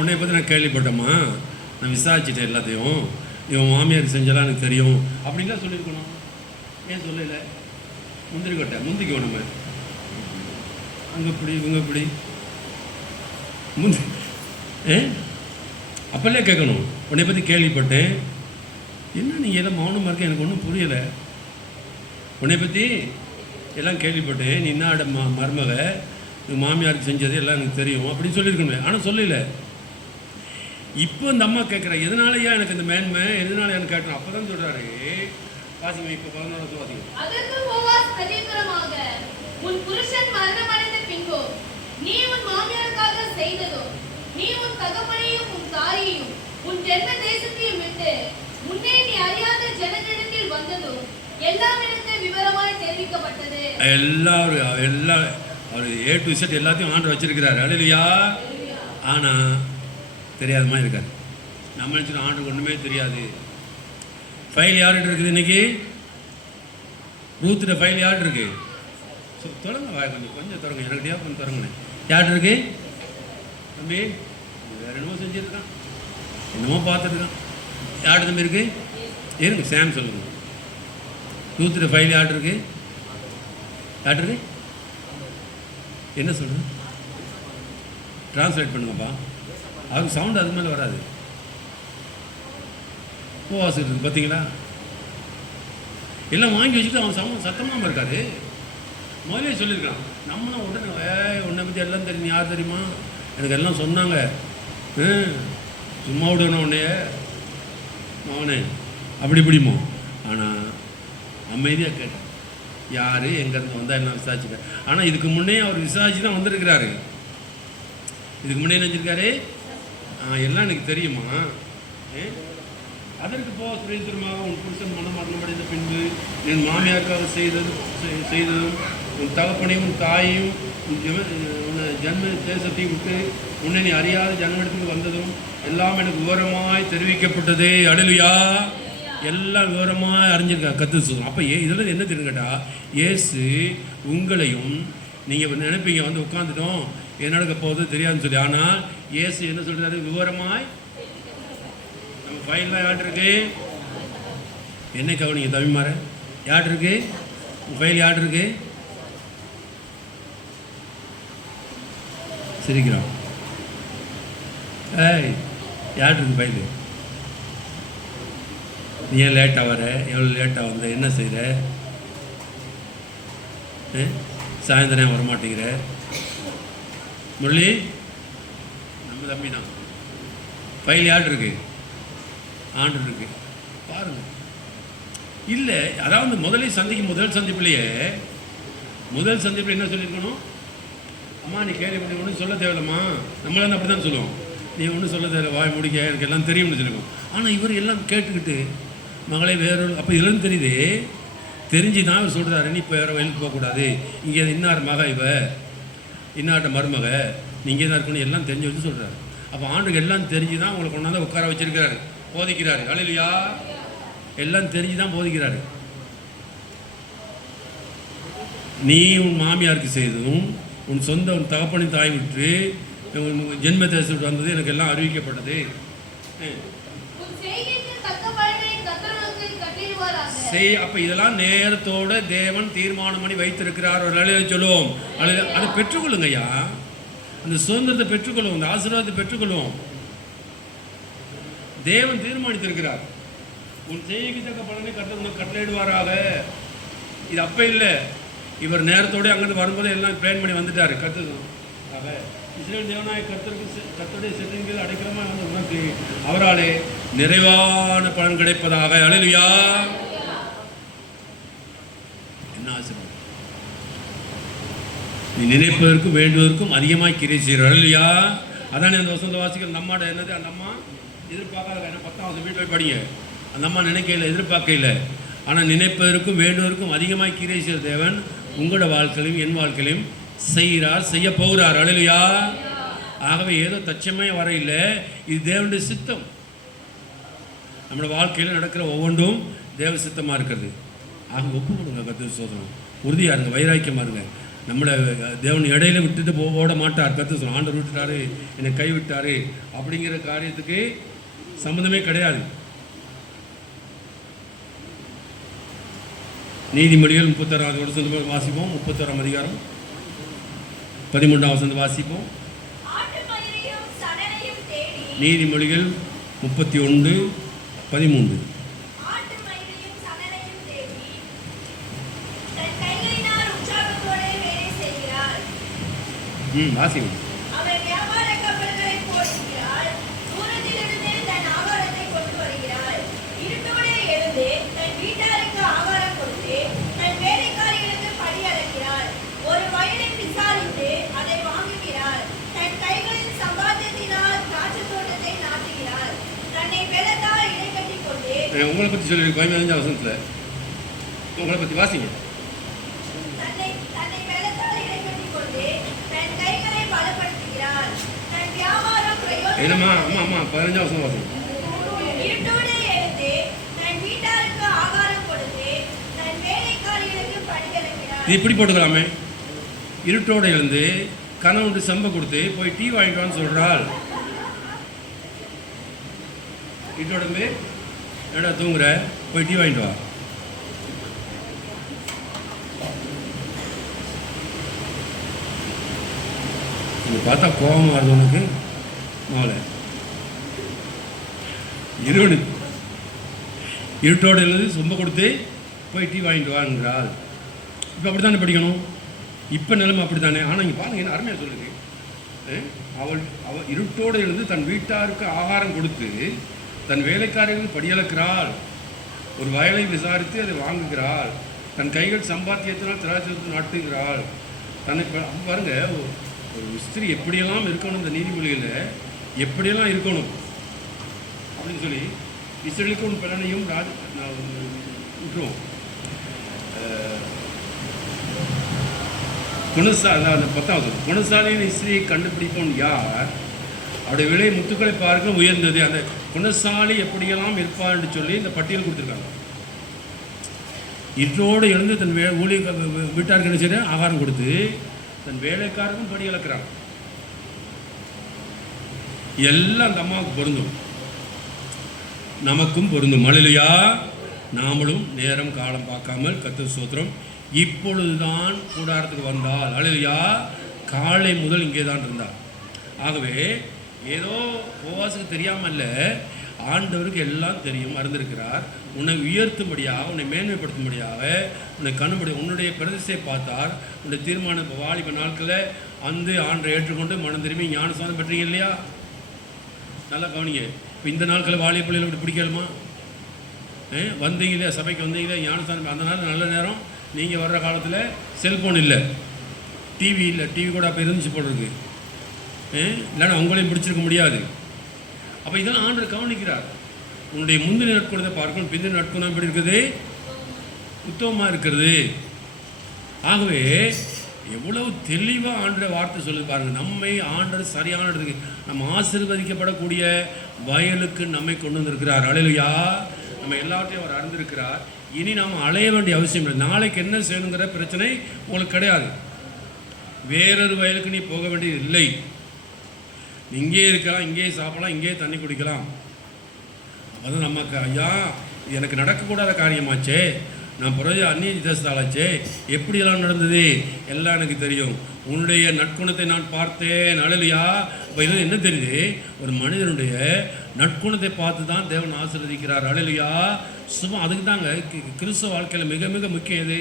உன்னை பற்றி நான் கேள்விப்பட்டேம்மா, நான் விசாரிச்சுட்டேன் எல்லாத்தையும், இவன் மாமியாருக்கு செஞ்சலாம் எனக்கு தெரியும் அப்படின்லாம் சொல்லியிருக்கணும். ஏன் சொல்லலை? முந்திரிக்கொட்டை முந்திக்குவோம் நம்ம. அங்கே இப்படி இவங்க இப்படி அப்போல்லே கேட்கணும், உன்னை பற்றி கேள்விப்பட்டேன், என்ன நீ எல்லாம் மௌனமாக இருக்க, எனக்கு ஒன்றும் புரியலை. உன்னை பற்றி எல்லாம் கேள்விப்பட்டேன், நீ என்ன மருமக, மாமியாருக்கு செஞ்சது எல்லாம் எனக்கு தெரியும் அப்படின்னு சொல்லியிருக்கணும். ஆனால் சொல்லலை. இப்போ இந்த அம்மா கேட்குற, எதனாலயா எனக்கு இந்த மேன்மை, எதனால எனக்கு கேட்டோம். அப்போதான் சொல்றாரு, வாசிங்க. இப்போ 11 வாசிங்க. அதற்கு போவாஸ் பிரதியுத்தரமாக, உன் புருஷன் மரணமடைந்த பின்பு நீ உன் மாமியாருக்காக செய்ததோ, நீ உன் தகப்பனையும் உன் தாயையும் உன் ஜென்ம தேசத்தையும் விட்டு முன்னே நீ அறியாத ஜனங்களிடத்தில் வந்ததோ எல்லாம் எனக்கு விவரமாய் தெரிவிக்கப்பட்டது. எல்லாம் அவர் A to Z எல்லாத்தையும் ஆண்டு வச்சிருக்கிறாரு. அல்லேலூயா. ஆனால் தெரியாத மாதிரி இருக்காரு. நம்ம நினச்சிட்டு ஆண்டு ஒன்றுமே தெரியாது. ஃபைல் யார்கிட்ட இருக்குது இன்னைக்கு? ரூத்திட்ட ஃபைல் யார்கிட்ட இருக்கு? தொடங்க, கொஞ்சம் தொடங்க, எனக்கிட்டயா கொஞ்சம் தொடங்கினேன். யார்கிட்ட இருக்கு தம்பி? வேற என்னமோ செஞ்சுருக்கான், என்னமோ பார்த்துருக்கான். யார்கிட்ட தம்பி இருக்கு? இருங்க, சாம் சொல்லுங்க. ரூத்திட்ட ஃபைல் யார்கிட்ட இருக்கு? யார்கிட்ட இருக்கு? என்ன சொல்கிறேன்? ட்ரான்ஸ்லேட் பண்ணுங்கப்பா. அதுக்கு சவுண்டு அதுக்கு மேலே வராது. போவாஸ் இருக்குது பார்த்தீங்களா? எல்லாம் வாங்கி வச்சுட்டு அவன் சத்தமாக இருக்காரு. முதலே சொல்லியிருக்கான். நம்மளும் உடனே உன்னை பற்றி எல்லாம் தெரியும், யார் தெரியுமா, எனக்கு எல்லாம் சொன்னாங்க, சும்மா விடணும் உன்னைய அவனே அப்படி பிடிமோ. ஆனால் அமைதியாக கேட்டேன், யார் எங்கேருந்து வந்தால் எல்லாம் விசாரிச்சுக்க. ஆனால் இதுக்கு முன்னே அவர் விசாரிச்சு தான் வந்திருக்கிறாரு. இதுக்கு முன்னே நினச்சிருக்காரு, எல்லாம் எனக்கு தெரியுமா. அதற்கு போக பிரயோஜனமாக உன் புருஷன் மனம் அடைந்த பின்பு என் மாமியாருக்காக செய்ததும் உன் தகப்பனையும் உன் தாயையும் உன் ஜன்ம தேசத்தையும் விட்டு உன்னை நீ அறியாத ஜன்மத்துக்கு வந்ததும் எல்லாம் எனக்கு விவரமாய் தெரிவிக்கப்பட்டதே. அல்லேலூயா. எல்லாம் விவரமாக அறிஞ்சிருக்கா கற்று சொல்லுவோம். அப்போ இதில் என்ன தெரியும் கேட்டால், இயேசு உங்களையும் நீங்கள் நினைப்பீங்க வந்து உட்காந்துட்டோம் என்ன நடக்க போகுது தெரியாதுன்னு சொல்லி. ஆனால் இயேசு என்ன சொல்கிறாரு, விவரமாய் நம்ம ஃபைல்லாம் யார்ட் இருக்கு, என்ன கவனிங்க தம்பிமார, யார்ட் இருக்கு ஃபைல், யார்ட் இருக்கு, சிரிக்கிறோம், ஏய் யார்ட் இருக்கு ஃபைலு, நீ ஏன் லேட்டாக வர, எவ்வளோ லேட்டாக வந்த, என்ன செய்கிற, சாயந்தரம் வரமாட்டேங்கிற, முரளி நம்ம தம்பி தான், ஃபைல் யார்ட் இருக்கு, ஆண்டு இருக்கு பாருங்க. இல்லை அதாவது முதல் சந்திப்புலையே முதல் சந்திப்பில் என்ன சொல்லியிருக்கணும், அம்மா நீ கேள்வி ஒன்றும் சொல்ல தேவையில்லம்மா, நம்மளாம் அப்படி தான் சொல்லுவோம், நீ ஒன்றும் சொல்ல தேவையில்ல வாய் முடிக்க எனக்கு எல்லாம் தெரியும்னு சொல்லியிருக்கோம். ஆனால் இவர் எல்லாம் கேட்டுக்கிட்டு மகளே வேறு, அப்போ இதெல்லாம் தெரியுது, தெரிஞ்சு தான் இவர் சொல்கிறாரு, நீ இப்போ வேறு வயலுக்கு போகக்கூடாது, இங்கே இன்னார் மக இவ இன்னார்ட்ட மருமக நீங்கள் தான் இருக்கணும் எல்லாம் தெரிஞ்சு வச்சு சொல்கிறாரு. அப்போ ஆண்டுக்கு எல்லாம் தெரிஞ்சு தான் உங்களை கொண்டாந்து உட்கார வச்சிருக்கிறாரு, போதிக்கிறாரு. அல்லேலூயா. எல்லாம் தெரிஞ்சு தான் போதிக்கிறாரு. நீ உன் மாமியாருக்கு செய்ததும் உன் சொந்த உன் தகப்பனின் தாய் விட்டு ஜென்ம தேசத்துக்கு வந்தது எனக்கு எல்லாம் அறிவிக்கப்பட்டது. அப்போ இதெல்லாம் நேரத்தோட தேவன் தீர்மானம் பண்ணி வைத்திருக்கிறார். ஒரு நிலையில சொல்லுவோம், அதை பெற்றுக்கொள்ளுங்க ஐயா, அந்த சுதந்திரத்தை பெற்றுக்கொள்ளுவோம், அந்த ஆசீர்வாதத்தை பெற்றுக்கொள்வோம். தேவன் தீர்மானித்திருக்கிறார், உன் செய்கைக்கு தக்க பலனை கர்த்தர் கட்டளையிடுவாராக. இது அப்போ இல்லை, இவர் நேரத்தோடு அங்கிருந்து வரும்போது எல்லாம் பிளான் பண்ணி வந்துட்டார். கர்த்தர் இஸ்ரேல் தேவனாய கர்த்தருடைய சிறுங்கள் அடைக்கலமாக வந்து உனக்கு அவராலே நிறைவான பலன் கிடைப்பதாக. அல்லேலூயா. என்ன ஆசீர்வாதம், நீ நினைப்பதற்கும் வேண்டுவதற்கும் அதிகமாக கிரியை செய்கிறார். அல்லேலூயா. அதானே அந்த வசந்த வாசிகள் நம்மாட என்னது, அந்த அம்மா எதிர்பார்க்காத, ஏன்னா 10வது வீட்டில் போய் படிங்க, அந்த அம்மா நினைக்கையில் எதிர்பார்க்கையில், ஆனால் நினைப்பதற்கும் வேண்டுவதற்கும் அதிகமாக கிரியை செய்கிற தேவன் உங்களோட வாழ்க்கையிலும் என் வாழ்க்கையிலும் செய்கிறார், செய்ய போகிறார். அல்லேலூயா. ஆகவே ஏதோ தச்சமே வர இல்லை, இது தேவனுடைய சித்தம். நம்மளோட வாழ்க்கையில் நடக்கிற ஒவ்வொன்றும் தேவ சித்தமாக இருக்கிறது. ஆக ஒப்பு கொடுங்க, கர்த்தர் சோதனம் உறுதியாக இருங்க, வைராக்கியமாக இருங்க. நம்மளை தேவன் இடையில விட்டுட்டு ஓட மாட்டார். கர்த்தர் சொல்லுவோம், ஆண்டவர் விட்டுட்டாரு, என்னை கைவிட்டாரு அப்படிங்கிற காரியத்துக்கு சம்மந்தமே கிடையாது. நீதிமொழிகள் 36வது வசனம் வாசிப்போம். 31ஆம் அதிகாரம் 13ஆம் வசனம் வாசிப்போம். நீதிமொழிகள் 31:13. வாசிங்க. உங்களை பற்றி சொல்லி 15ஆம் வசனத்தில் உங்களை பற்றி வாசிங்க. என்னம்மா அம்மா அம்மா 15ஆம் வசனம் வாசிங்க. இது இப்படி போட்டுக்கலாமே, இருட்டோடு எழுந்து கணவனுக்கு சம்பை கொடுத்து போய் டீ வாங்கிட்டு சொல்கிறாள். இருட்டோட என்னடா தூங்குற, போய் டீ வாங்கிட்டு வா. இங்கே பார்த்தா கோபமாக வருது உனக்கு மாலை. இருட்டோடு எழுந்து சொம்ப கொடுத்து போய் டீ வாங்கிட்டு வாங்கிறாள். இப்போ அப்படி தானே படிக்கணும், இப்போ நிலைமை அப்படி தானே. ஆனால் இங்கே பாருங்க என்ன அருமையாக சொல்லுது, அவள் இருட்டோடு எழுந்து தன் வீட்டாருக்கு ஆகாரம் கொடுத்து தன் வேலைக்காரர்கள் படியளக்கிறாள், ஒரு வயலை விசாரித்து அதை வாங்குகிறாள், தன் கைகள் சம்பாத்தியத்தினால் திராட்சை நாட்டுகிறாள். தனக்கு பாருங்க, ஒரு ஸ்திரீ எப்படியெல்லாம் இருக்கணும், இந்த நீதிமொழியில் எப்படியெல்லாம் இருக்கணும் அப்படின்னு சொல்லி இஸ்ரேலுக்கு உன் பலனையும் விட்டுருவோம். அந்த 10வது குணசாலியின் இஸ்ரீயை கண்டுபிடிப்போம் யார்? அவருடைய விலை முத்துக்களை பார்க்க உயர்ந்தது. அந்த குணசாலி எப்படியெல்லாம் இருப்பார் என்று சொல்லி இந்த பட்டியல் கொடுத்துருக்காங்க. இன்றோடு எழுந்து தன் ஊழிய வீட்டாருக்கு என்ன செய்ய ஆகாரம் கொடுத்து தன் வேலைக்காரருக்கும் படி இழக்கிறாங்க. எல்லாம் அந்த அம்மாவுக்கு பொருந்தும், நமக்கும் பொருந்தும். அல்லேலூயா. நாமளும் நேரம் காலம் பார்க்காமல் கர்த்தர் ஸ்தோத்திரம் இப்பொழுதுதான் கூடாரத்துக்கு வந்தால், அல்லேலூயா, காலை முதல் இங்கே தான் இருந்தார். ஆகவே ஏதோ போவாஸுக்கு தெரியாமல்ல, ஆண்டவருக்கு எல்லாம் தெரியும், அறிந்திருக்கிறார். உன்னை உயர்த்தும்படியாக, உன்னை மேன்மைப்படுத்தும்படியாக, உன்னை கண்ணுபடி உன்னுடைய பிரதிஷ்டை பார்த்தார். உன்னுடைய தீர்மான வாலிப நாட்களில் அந்த ஆண்டை ஏற்றுக்கொண்டு மனம் திரும்பி ஞானஸ்நானம் பெற்றீங்க இல்லையா? நல்லா கவனிங்க. இப்போ இந்த நாட்களில் வாலிப பிள்ளைகளை இப்படி பிடிக்கலுமா? வந்தீங்களே, சபைக்கு வந்தீங்களே, ஞானஸ்நானம் அந்த நாள் நல்ல நேரம். நீங்கள் வர்ற காலத்தில் செல்ஃபோன் இல்லை, டிவி இல்லை. டிவி கூட அப்போ இருந்துச்சு போடுறதுக்கு, இல்லைன்னா அவங்களையும் பிடிச்சிருக்க முடியாது. அப்போ இதெல்லாம் ஆண்டவர் கவனிக்கிறார். உன்னுடைய முந்தின நட்குணத்தை பார்க்கணும், பிந்தின நட்குணம் எப்படி இருக்குது? உத்தமமாக இருக்கிறது. ஆகவே எவ்வளவு தெளிவாக ஆண்டவர் வார்த்தை சொல்லி பாருங்கள். நம்மை ஆண்டவர் சரியான இடத்துக்கு, நம்ம ஆசீர்வதிக்கப்படக்கூடிய வயலுக்கு நம்மை கொண்டு வந்திருக்கிறார். அல்லேலூயா. நம்ம எல்லாத்தையும் அவர் அறிந்திருக்கிறார். இனி நாம் அலைய வேண்டிய அவசியம் இல்லை. நாளைக்கு என்ன செய்யணுங்கிற பிரச்சனை உங்களுக்கு கிடையாது. வேறொரு வயலுக்கு நீ போக வேண்டியது இல்லை. இங்கே இருக்கலாம், இங்கே சாப்பிடலாம், இங்கே தண்ணி குடிக்கலாம். அதுவும் நமக்கு ஐயா எனக்கு நடக்கக்கூடாத காரியமாச்சே, நான் பிறகு அந்நிய தேசத்தாளாச்சே, எப்படியெல்லாம் நடந்தது எல்லாம் எனக்கு தெரியும். உன்னுடைய நற்குணத்தை நான் பார்த்தேன். அல்லேலூயா. இப்போ இது என்ன தெரியுது? ஒரு மனிதனுடைய நற்குணத்தை பார்த்து தான் தேவன் ஆசீர்வதிக்கிறார். அல்லேலூயா. சுபம் அதுக்கு தாங்க கிறிஸ்துவ வாழ்க்கையில் மிக மிக முக்கியம். எது?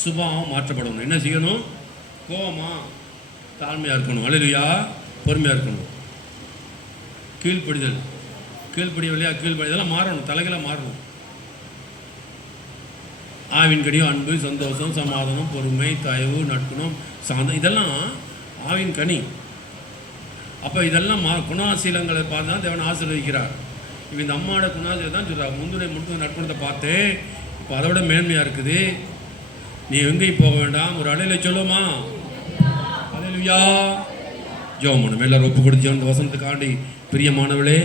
சுபாவம் மாற்றப்படணும். என்ன செய்யணும்? கோபமாக தாழ்மையாக இருக்கணும். அல்லேலூயா. பொறுமையாக இருக்கணும். கீழ்ப்படிதல், கீழ்ப்படியவில்லையா? கீழ்ப்படிதெல்லாம் மாறணும், தலைகளாக மாறணும். ஆவின் கனியும் அன்பு, சந்தோஷம், சமாதானம், பொறுமை, தயவு, நற்குணம், சாந்தம், இதெல்லாம் ஆவின் கனி. அப்போ இதெல்லாம் குணாசீலங்களை பார்த்து தான் தேவன் ஆசீர்வதிக்கிறார். இப்போ இந்த அம்மாவோட குணாசீலம் தான் சொல்கிறார். முந்தின நற்குணத்தை பார்த்து இப்போ அதை விட மேன்மையாக இருக்குது. நீ எங்கேயும் போக வேண்டாம். ஒரு அலையில சொல்லுமா? அல்லேலூயா. ஜெபம் பண்ணும். எல்லாரும் ஒப்பு கொடுத்து இந்த வசனத்துக்காண்டி பிரியமானவளே,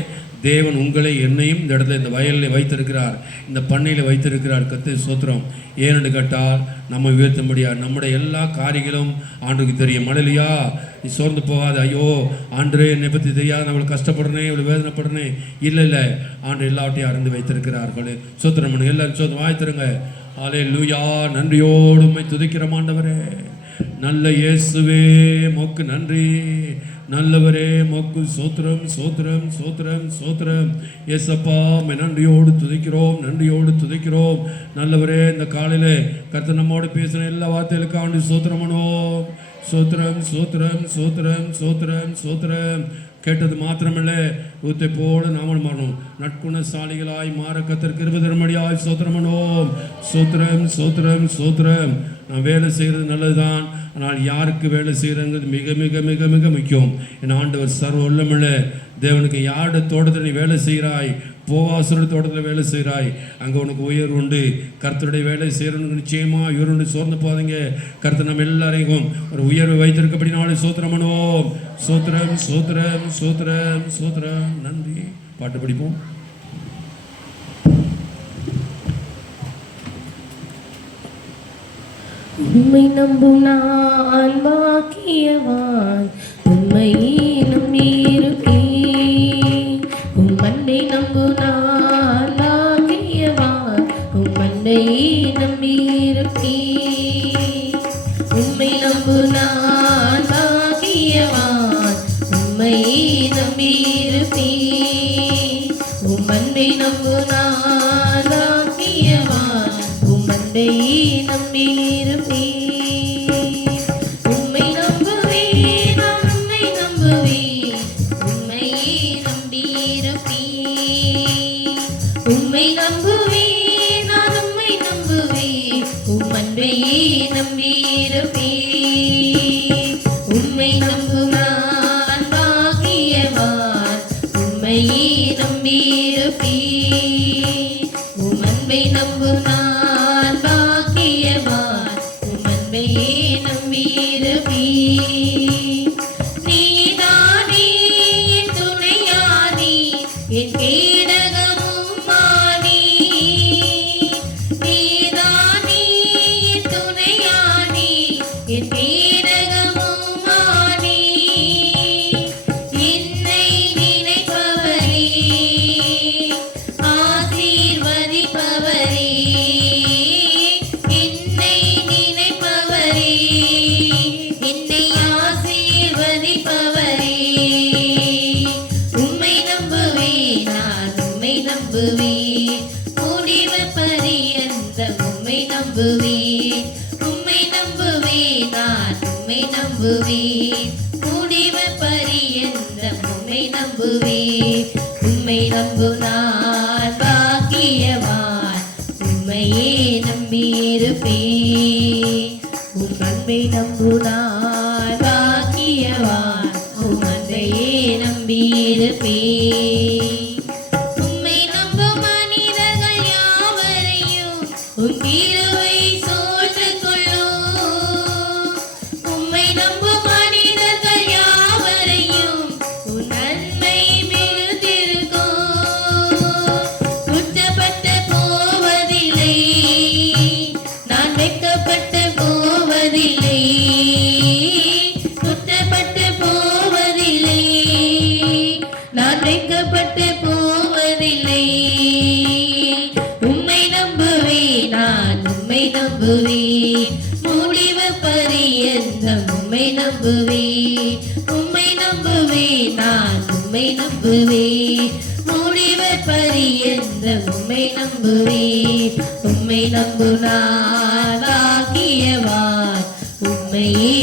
தேவன் உங்களை என்னையும் இந்த இடத்துல இந்த வயலில் வைத்திருக்கிறார், இந்த பண்ணையில் வைத்திருக்கிறார். கர்த்தருக்கு ஸ்தோத்திரம். ஏனென்று கேட்டால் நம்ம உயர்த்தும்படியார். நம்முடைய எல்லா காரியங்களும் ஆண்டுக்கு தெரியும். அல்லேலூயா. நீ சோர்ந்து போகாது. ஐயோ ஆண்டரே என்னை பற்றி தெரியாது, நம்மளை கஷ்டப்படுறேன், இவ்வளோ வேதனைப்படுறேன். இல்லை, ஆண்டு எல்லாவற்றையும் அறிந்து வைத்திருக்கிறார்கள். ஸ்தோத்திரம் பண்ணுங்க. எல்லாரும் சோதனை வாய்த்திருங்க. அல்லேலூயா. நன்றியோடு உம்மை துதிக்கிறோம் ஆண்டவரே. நல்ல இயேசுவே மோக்கு நன்றி. நல்லவரே மோக்கு சோத்திரம், சோத்திரம், சோத்திரம், சோத்திரம். ஏசப்பா நன்றியோடு துதிக்கிறோம், நன்றியோடு துதிக்கிறோம். நல்லவரே, இந்த காலையில் கர்த்தர் நம்மோடு பேசின எல்லா வார்த்தைகளுக்கு ஆண்டு சோத்திரம் பண்ணுவோம். சோத்திரம், சோத்திரம், சோத்திரம், சோத்திரம், சோத்திரம். கேட்டது மாத்திரமல்ல, ஊத்தை போல நாமல் மாறணும். நற்குணசாலிகளாய் மாற கர்த்தர் கிருபை தரும்படியாய் சோத்திரம் பண்ணுவோம். சோத்திரம், சோத்திரம், சோத்திரம். நான் வேலை செய்கிறது நல்லதுதான், ஆனால் யாருக்கு வேலை செய்கிறங்கிறது மிக மிக மிக மிக முக்கியம். என் ஆண்டவர் சர்வ வல்லமையுள்ள தேவனுக்கு யாரோட தோட்டத்தில் நீ வேலை செய்கிறாய், போவாசரோட தோட்டத்தில் வேலை செய்கிறாய், அங்கே உனக்கு உயர்வு உண்டு. கர்த்தருடைய வேலை செய்கிறவனுக்கு நிச்சயமாக உயர்வுண்டு. சோர்ந்து போகாதீங்க. கர்த்தர் நம்ம எல்லாரையும் ஒரு உயர்வை வைத்திருக்கப்படி நாளை சோத்திரம் பண்ணுவோம். சோத்திரம், சோத்திரம், சோத்திரம், சோத்திரம். நன்றி. பாட்டு படிப்போம். உம்மை நம்பும் நான் பாக்கியவான், உம்மையே நம்பியிருப்பேன். உம் அன்பை நம்பும் நான் பாக்கியவான், உம் அன்பையே நம்பியிருப்பேன். உம்மை நம்பும் நான் பாக்கியவான், உம்மையே நம்பியிருப்பேன். உம் அன்பை நம்பும் நான் பாக்கியவான், உம் அன்பையே நம்பியிருப்பேன். உம்மை நம்புவேன், நம்புவேன் முடிவு பரியந்தம் உம்மை நம்புவேன் உம்மை நம்பு நான் பாக்கியவான் உம்மையே நம்பியிருப்பேன் உம் அன்பை நம்பு நான் பாக்கியவான் உம் அன்பையே நம்பியிருப்பேன் உம்மை நம்பும் மனிதர்கள் யாவரையும் உம் கிருபை சூழ்ந்து கொள்ளும் உம்மை நம்பும் மனிதர்கள் யாவரையும் உன் நன்மை மிகுந்திருக்கும் குற்றப்பட்டு போவதில்லை நான் வெட்கப்பட்டு போவதில்லை குற்றப்பட்டு போவதில்லை நான் வெட்கப்பட்டு போவதில்லை உம்மை நம்புவேன் நான் உம்மை நம்புவேன் முடிவு பரியந்தம் உம்மை நம்புவேன் உம்மை நம்புவேன் நான் உம்மை நம்புவேன் முடிவு பரியந்தம் உம்மை நம்புவேன் உம்மை நம்பு நான் பாக்கியவான் உம்மையே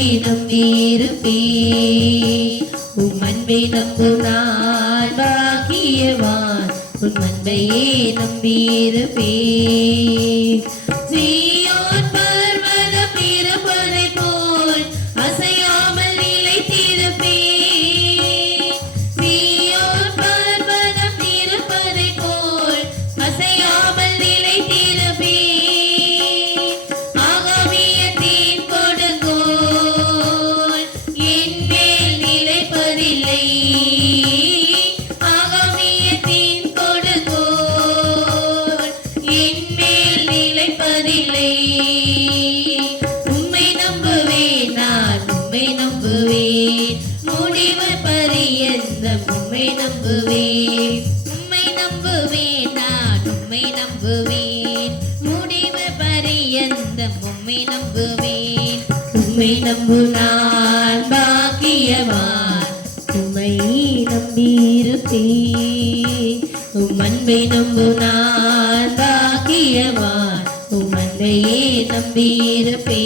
நம்பியிருப்பேன் உம் அன்பை நம்பு நான் பாக்கியவான் உன் அன்பையே நம்பியிருப்பேன் சீயோன் பர்வதம் இருப்பதைப் போல் அசையாமல் நிலைத்திருப்பேன் சீயோன் பர்வதம் இருப்பதைப் போல் அசையாமல் நிலைத்திருப்பேன் ஆகாமியத்தின் கொடுங்கோல் என் மேல் நிலைப்பதில்லை ஆகாமியத்தின் கொடுங்கோல் என் மேல் நிலைப்பதில்லை உம்மை நம்புவேன் நான் உம்மை நம்புவேன் முடிவு பரியந்தம் உம்மை நம்புவேன் உம்மை நம்புவேன் நான் உம்மை நம்புவேன் முடிவு பரியந்தம் உம்மை நம்புவேன் உம்மை நம்பு நான் பாக்கியவான் உம்மை நம்பியிருப்பேன் உம் அன்பை நம்பு நான் பாக்கியவான் உம் அன்பையே நம்பியிருப்பேன்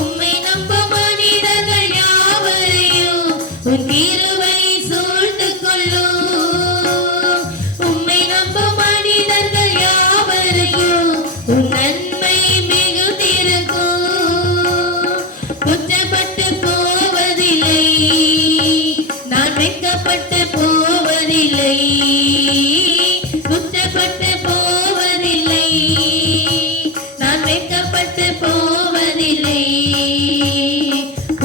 உம்மை நம்பும் மனிதர்கள் யாவரையும் உன் கிருபை சூழ்ந்து கொள்ளும் உம்மை நம்பும் மனிதர்கள் யாவரையும் உன் நன்மை மிகுந்திருக்கும் குற்றப்பட்டு போவதில்லை நான் வெட்கப்பட்டு போவதில்லை குற்றப்பட்டு போவதில்லை நான் வெட்கப்பட்டு போவதில்லை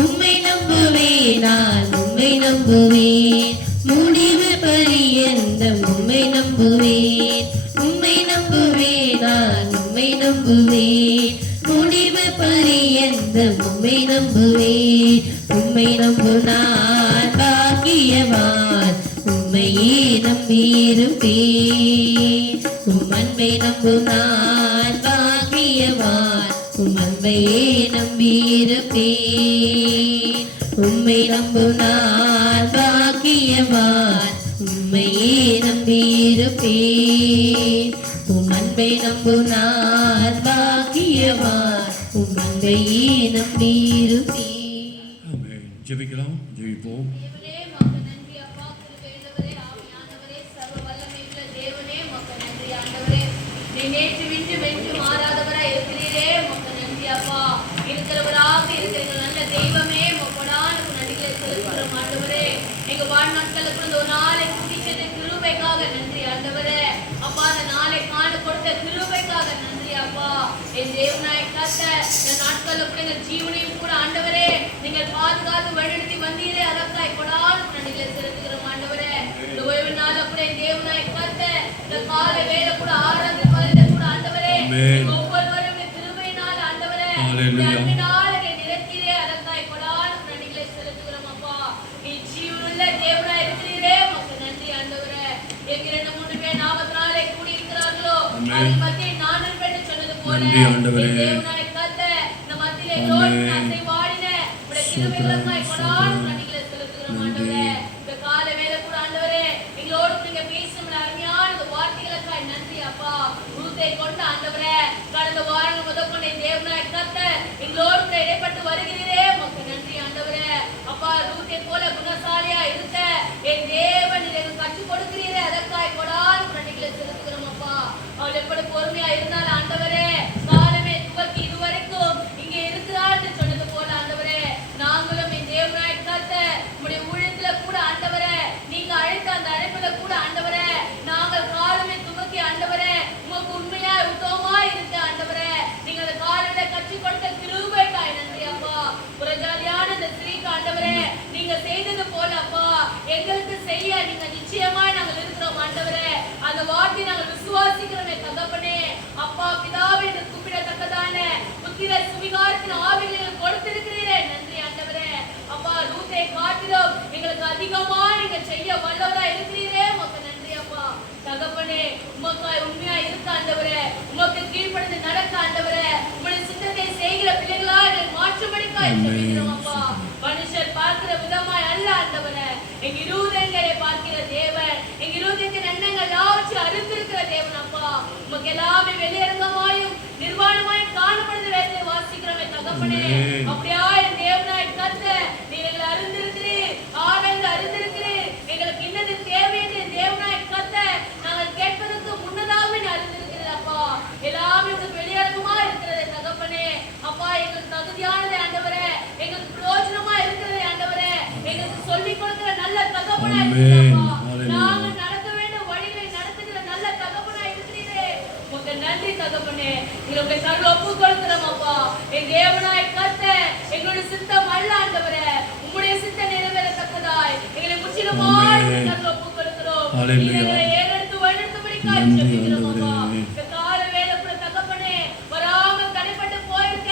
உம்மை நம்புவேன் நான் உம்மை நம்புவேன் முடிவு பரியந்தம் உம்மை நம்புவேன் உம்மை நம்புவேன் நான் உம்மை நம்புவேன் முடிவு பரியந்தம் உம்மை நம்புவேன் உம்மை நம்பு நான் பாக்கியவான் உம்மையே நம்பியிருப்பேன் உம் அன்பை நம்பு நான் பாக்கியவான் உம் அன்பையே நம்பியிருப்பேன் உம்மை நம்பு நான் பாக்கியவான் உம்மையே நம்பியிருப்பேன் உம் அன்பை நம்பு நான் பாக்கியவான் உம் அன்பையே நம்பியிருப்பேன் ஆமென். ஜெபிக்கலாம். ஜெபிப்போம். தேவனே மக்கு நன்றி அப்பா கிருபையுள்ளவரே ஆவியானவரே சர்வ வல்லமையுள்ள தேவனே மக்கு நன்றி ஆண்டவரே நீ நேற்று வின்று வென்று மாறாதவராய் இருக்கிறீரே மக்கு நன்றி அப்பா இருக்கிறவராக இருக்கிற நல்ல தெய்வமே மொக்கடான நன்றிகளை செலுத்துகிறோம் ஆண்டவரே எங்க வாழ்நாட்களுக்கு இந்த ஒரு நாளை குடிச்சது கிருபைக்காக நன்றி ஆண்டவரே அப்பா அந்த நாளை காண கொடுத்த கிருபைக்காக நன்றி அப்பா என் தேவனாய் கத்த இந்த நாட்கள்ல கூட எங்கள் ஜீவனையும் கூட ஆண்டவரே நீங்கள் பாதுகாத்து வழிநடத்தி வந்தீரே அதற்காய் கொடான நன்றிகளை செலுத்துகிறோம் ஆண்டவரே இந்த ஓய்வு நாள கூட என் தேவனாய் கத்த இந்த காலை வேலை கூட ஆராய்ந்து பகிர்ந்த கூட ஆண்டவரே ஆமென். ஒவ்வொருவரும் கிருபையினால் ஆண்டவரே ஹல்லேலூயா. அன்பினாலே நிரத்திரே அதற்காய் கொடான நன்றிகளை செலுத்துகிறோம் அப்பா நீ ஜீவனுள்ள தேவனாய் இருக்கிறீரே உமக்கு நன்றி ஆண்டவரே எங்க 2-3 பேர் நாமத்தினாலே கூடி இருக்கிறார்களோ ஆமென். அதில் மத்தியில் நான் இருப்பேன் சொன்னது போல நன்றி ஆண்டவரே. என் தேவனாய் கத்த இந்த மத்தியிலே ஆமென். தோன்றி அசைவாடின உடைய கிருபைகளுக்காய் கொடான நன்றிகளை செலுத்துகிறோம் நன்றி. ஆண்டவரே இந்த காலை வேளை கூட ஆண்டவரே எங்களோடு நீங்க பேசும் அருமையான இந்த வார்த்தைகளுக்காய் நன்றி அப்பா ரூத் வார்த்தை கொண்ட ஆண்டவரே கடந்த வாரம் முதற்கொண்டு தேவனாய் கர்த்தர் எங்களோடு கூட இடைப்பட்டு வருகிறீரே உமக்கு நன்றி ஆண்டவரே. அப்பா ரூத்தை போல குணசாலியா இருக்க என் தேவன் எனக்கு கற்றுக் கொடுக்கிறீரே அதற்காய் கொடான் நன்றிகளை செலுத்துகிறோம் அப்பா. அவள் எப்படி பொறுமையா இருந்தால் ஆண்டவரே காலமே துவக்கி இதுவரைக்கும் இங்கே இருக்கிறான்னு சொன்னது போல ஆண்டவரே நாங்களும் என் தேவனாய் கர்த்தர் உம்முடைய ஊழியத்துல கூட ஆண்டவரே நீங்க அழைத்த அந்த அழைப்புல கூட ஆண்டவரே நாங்கள் காலமே துவக்கி ஆண்டவரே உமக்கு உண்மையா உத்தமமா இருக்க ஆண்டவரே நீங்க அந்த காலையில கற்றுக் கொடுத்த கிருபைக்காய் நன்றி அப்பா. புறஜாதியான இந்த ஸ்திரீக்கு ஆண்டவரே நீங்க செய்தது போல அப்பா எங்களுக்கு செய்ய நீங்க நிச்சயமா நாங்கள் இருக்கிறோம் ஆண்டவரே. அந்த வார்த்தை நாங்கள் விசுவாசிக்கிறோமே தகப்பனே. அப்பா பிதாவே என்று கூப்பிடத்தக்கதான புத்திர சுவிகாரத்தின் ஆவிகளை கொடுத்திருக்கிறீரே நன்றி ஆண்டவரே. அப்பா ரூத்தை காட்டிலும் எங்களுக்கு அதிகமா நீங்க செய்ய வல்லவரா இருக்கிறீரே உமக்கு நன்றி அப்பா. தகப்பனே உமக்காய் உண்மையா இருக்க ஆண்டவரே உமக்கு கீழ்ப்படிந்து நடக்க ஆண்டவரே உங்களுடைய சித்தத்தை செய்கிற பிள்ளைகளா மாற்றும்படிக்காய் ஜெபிக்கிறோம் அப்பா. மனுஷர் பார்க்கிற விதமாய் அல்ல ஆண்டவரே எங்க இருதயங்களை பார்க்கிற தேவன் எங்க இருதயத்தின் எண்ணங்கள் யாவற்றையும் அறிந்திருக்கிற தேவன் அப்பா. உமக்கு எல்லாமே வெளியரங்கமாயும் நிர்வாணமாயும் காணப்படுது வேதத்தை வாசிக்கிறோமே தகப்பனே. அப்படியா என் தேவனாய் கர்த்தர் நீர் எங்களை அறிந்திருக்கிறீர் ஆராய்ந்து அறிந்திருக்கிறீர் எங்களுக்கு இன்னது தேவை என்று தேவனாய் கர்த்தர் நாங்கள் கேட்பதற்கு முன்னதாகவே அறிந்திருக்கிறீர் அப்பா. எல்லாமே வெளியரங்கமா இருக்கிறது தகப்பனே. அப்பா எங்களுக்கு தகுதியானது ஆண்டவரே எங்களுக்கு பிரயோஜனமா இருக்கிறது ஆண்டவரே எங்களுக்கு சொல்லிக் கொடுக்கிற நல்ல தகப்பனா இருக்கிறப்பா. நாங்கள் நடக்க வேண்டிய வழிகளை நடத்துகிற நல்ல தகப்பனா இருக்கிறீரே உங்க நன்றி தகப்பனே. எங்களுடைய கருள் ஒப்பு கொடுக்கிறோம் அப்பா. என் தேவனாய் கர்த்தர் எங்களுடைய சித்தம் அல்ல ஆண்டவரே உம்முடைய சித்தம் நிறைவேறத்தக்கதாய் எங்களை முற்றிலுமாய் கருள் ஒப்பு கொடுக்கிறோம். எங்களை ஏறெடுத்து வழிநடத்தும்படிக்காய் ஜெபிக்கிறோம் அப்பா. இந்த கால வேளை கூட தகப்பனே வராமல் தடைப்பட்டு போயிருக்க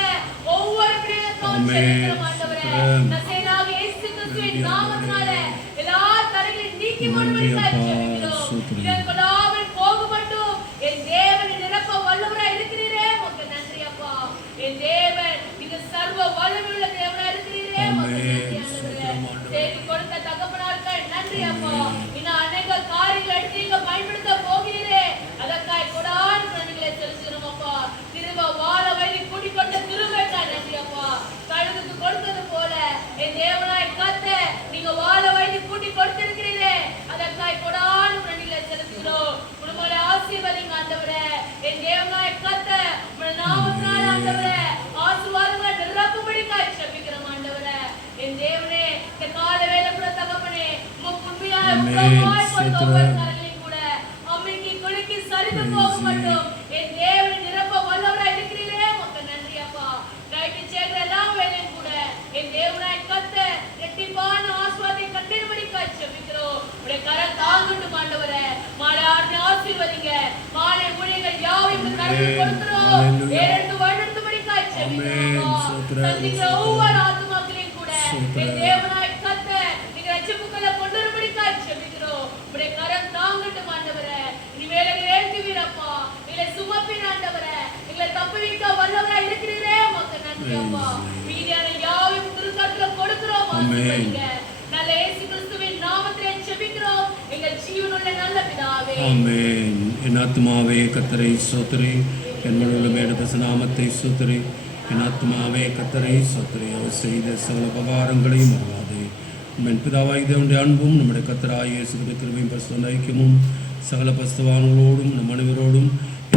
ஒவ்வொரு பிள்ளைகளுக்கும் ஜெபிக்கிறோம் ஆண்டவரே. நசரேயனாக இயேசு கிறிஸ்துவின் நாமத்தினாலே எல்லா தடைகளையும் நீக்கி போடும்படிக்காய் ஜெபிக்கிறோம். இதன் கொடாமல் போக மட்டும் என் தேவனை நிரப்ப வல்லவரா இருக்கிறீரே உமக்கு நன்றி அப்பா. என் தேவன் நீங்க சர்வ வல்லமையுள்ள தேவனா இருக்கிறீரே உமக்கு நன்றி ஆண்டவரே. தேவி கொடுத்த தகப்பனாருக்கு நன்றி அப்பா. இன்னும் அநேக காரியங்களை எடுத்து நீங்க பயன்படுத்த போகிறீரே அதற்காய் கொடான் நன்றிகளை செலுத்துகிறோம் அப்பா. திரும்ப வாழ வழி கூட்டிக் கொண்ட திருமைக்காய் நன்றி அப்பா. கழுகுக்கு கொடுத்தது போல என் தேவனாய் கர்த்தர் நீங்க வாழ வழி கூட்டிக் கொடுத்திருக்கிறீரே அதற்காய் கொடான் நன்றிகளை செலுத்துகிறோம். உங்களை ஆசீர்வதிங்க ஆண்டவரே. என் தேவனாய் கர்த்தர் உம்முடைய நாமத்தினால ஆண்டவரே ஆசீர்வாதங்களை நிரப்பும்படிக்காய் ஜெபிக்கிறோம் ஆண்டவரே. என் தேவனே இந்த கால வேளை கூட தகப்பனே உமக்கு உண்மையாய் உத்தமமாய் கொடுத்த ஒவ்வொரு காரியங்களையும் கூட அம்மிக்கு குலுக்கி சரிந்து போக மட்டும் என் தேவனை நிரப்ப வல்லவரா இருக்கிறீரே உமக்கு நன்றி அப்பா. நைட்டு சேர்க்கிற எல்லா வேலையும் கூட என் தேவனாய் கர்த்தர் இரட்டிப்பான ஆசீர்வாதத்தை கட்டிடும்படிக்காய் ஜெபிக்கிறோம். உடைய கரம் தாங்கட்டும் ஆண்டவரே. மாலை ஆசீர்வதிங்க. மாலை ஊழியர்கள் யாவையும் கருத்தில் கொடுக்கிறோம். ஏறெடுத்து வழிநடத்தும்படிக்காய் ஜெபிக்கிறோம். சந்திக்கிற ஒவ்வொரு ஆத்துமாக்களையும் கூட என் தேவனாய் கர்த்தர் நீங்க ரட்சிப்புக்களை கொண்டு வரும்படிக்காய் ஜெபிக்கிறோம். உடைய கரம் தாங்கட்டும் ஆண்டவரே. இனி வேலைகளை ஏற்றுவீரப்பா. எங்களை சுமப்பீர் ஆண்டவரே. எங்களை தப்புவிக்க வல்லவரா இருக்கிறீரே உமக்கு நன்றி அப்பா. மீதியான யாவையும் திருக்கரத்துல கொடுக்கிறோம் ஆசீர்வதிங்க. நல்ல இயேசு கிறிஸ்துவின் நாமத்திலே ஜெபிக்கிறோம் எங்கள் ஜீவனுள்ள நல்ல பிதாவே ஆமென். என் ஆத்துமாவே கர்த்தரை ஸ்தோத்திரி. என் முழுமையான நாமத்தை ஸ்தோத்திரி. என் ஆத்துமாவே கர்த்தரை ஸ்தோத்திரி. அவர் செய்த சகல உபகாரங்களையும் மறவாதே. என் பிதாவாகிய தேவனுடைய அன்பும் நம்முடைய கர்த்தராகிய இயேசு கிறிஸ்துவின் பரிசுத்த ஐக்கியமும் சகல பரிசுத்தவான்களோடும் நம் அனைவரோடும்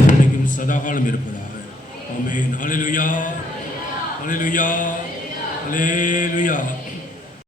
என்றைக்கும் சதாகாலம் இருப்பதாக. ஆமென். அல்லேலூயா அல்லேலூயா அல்லேலூயா.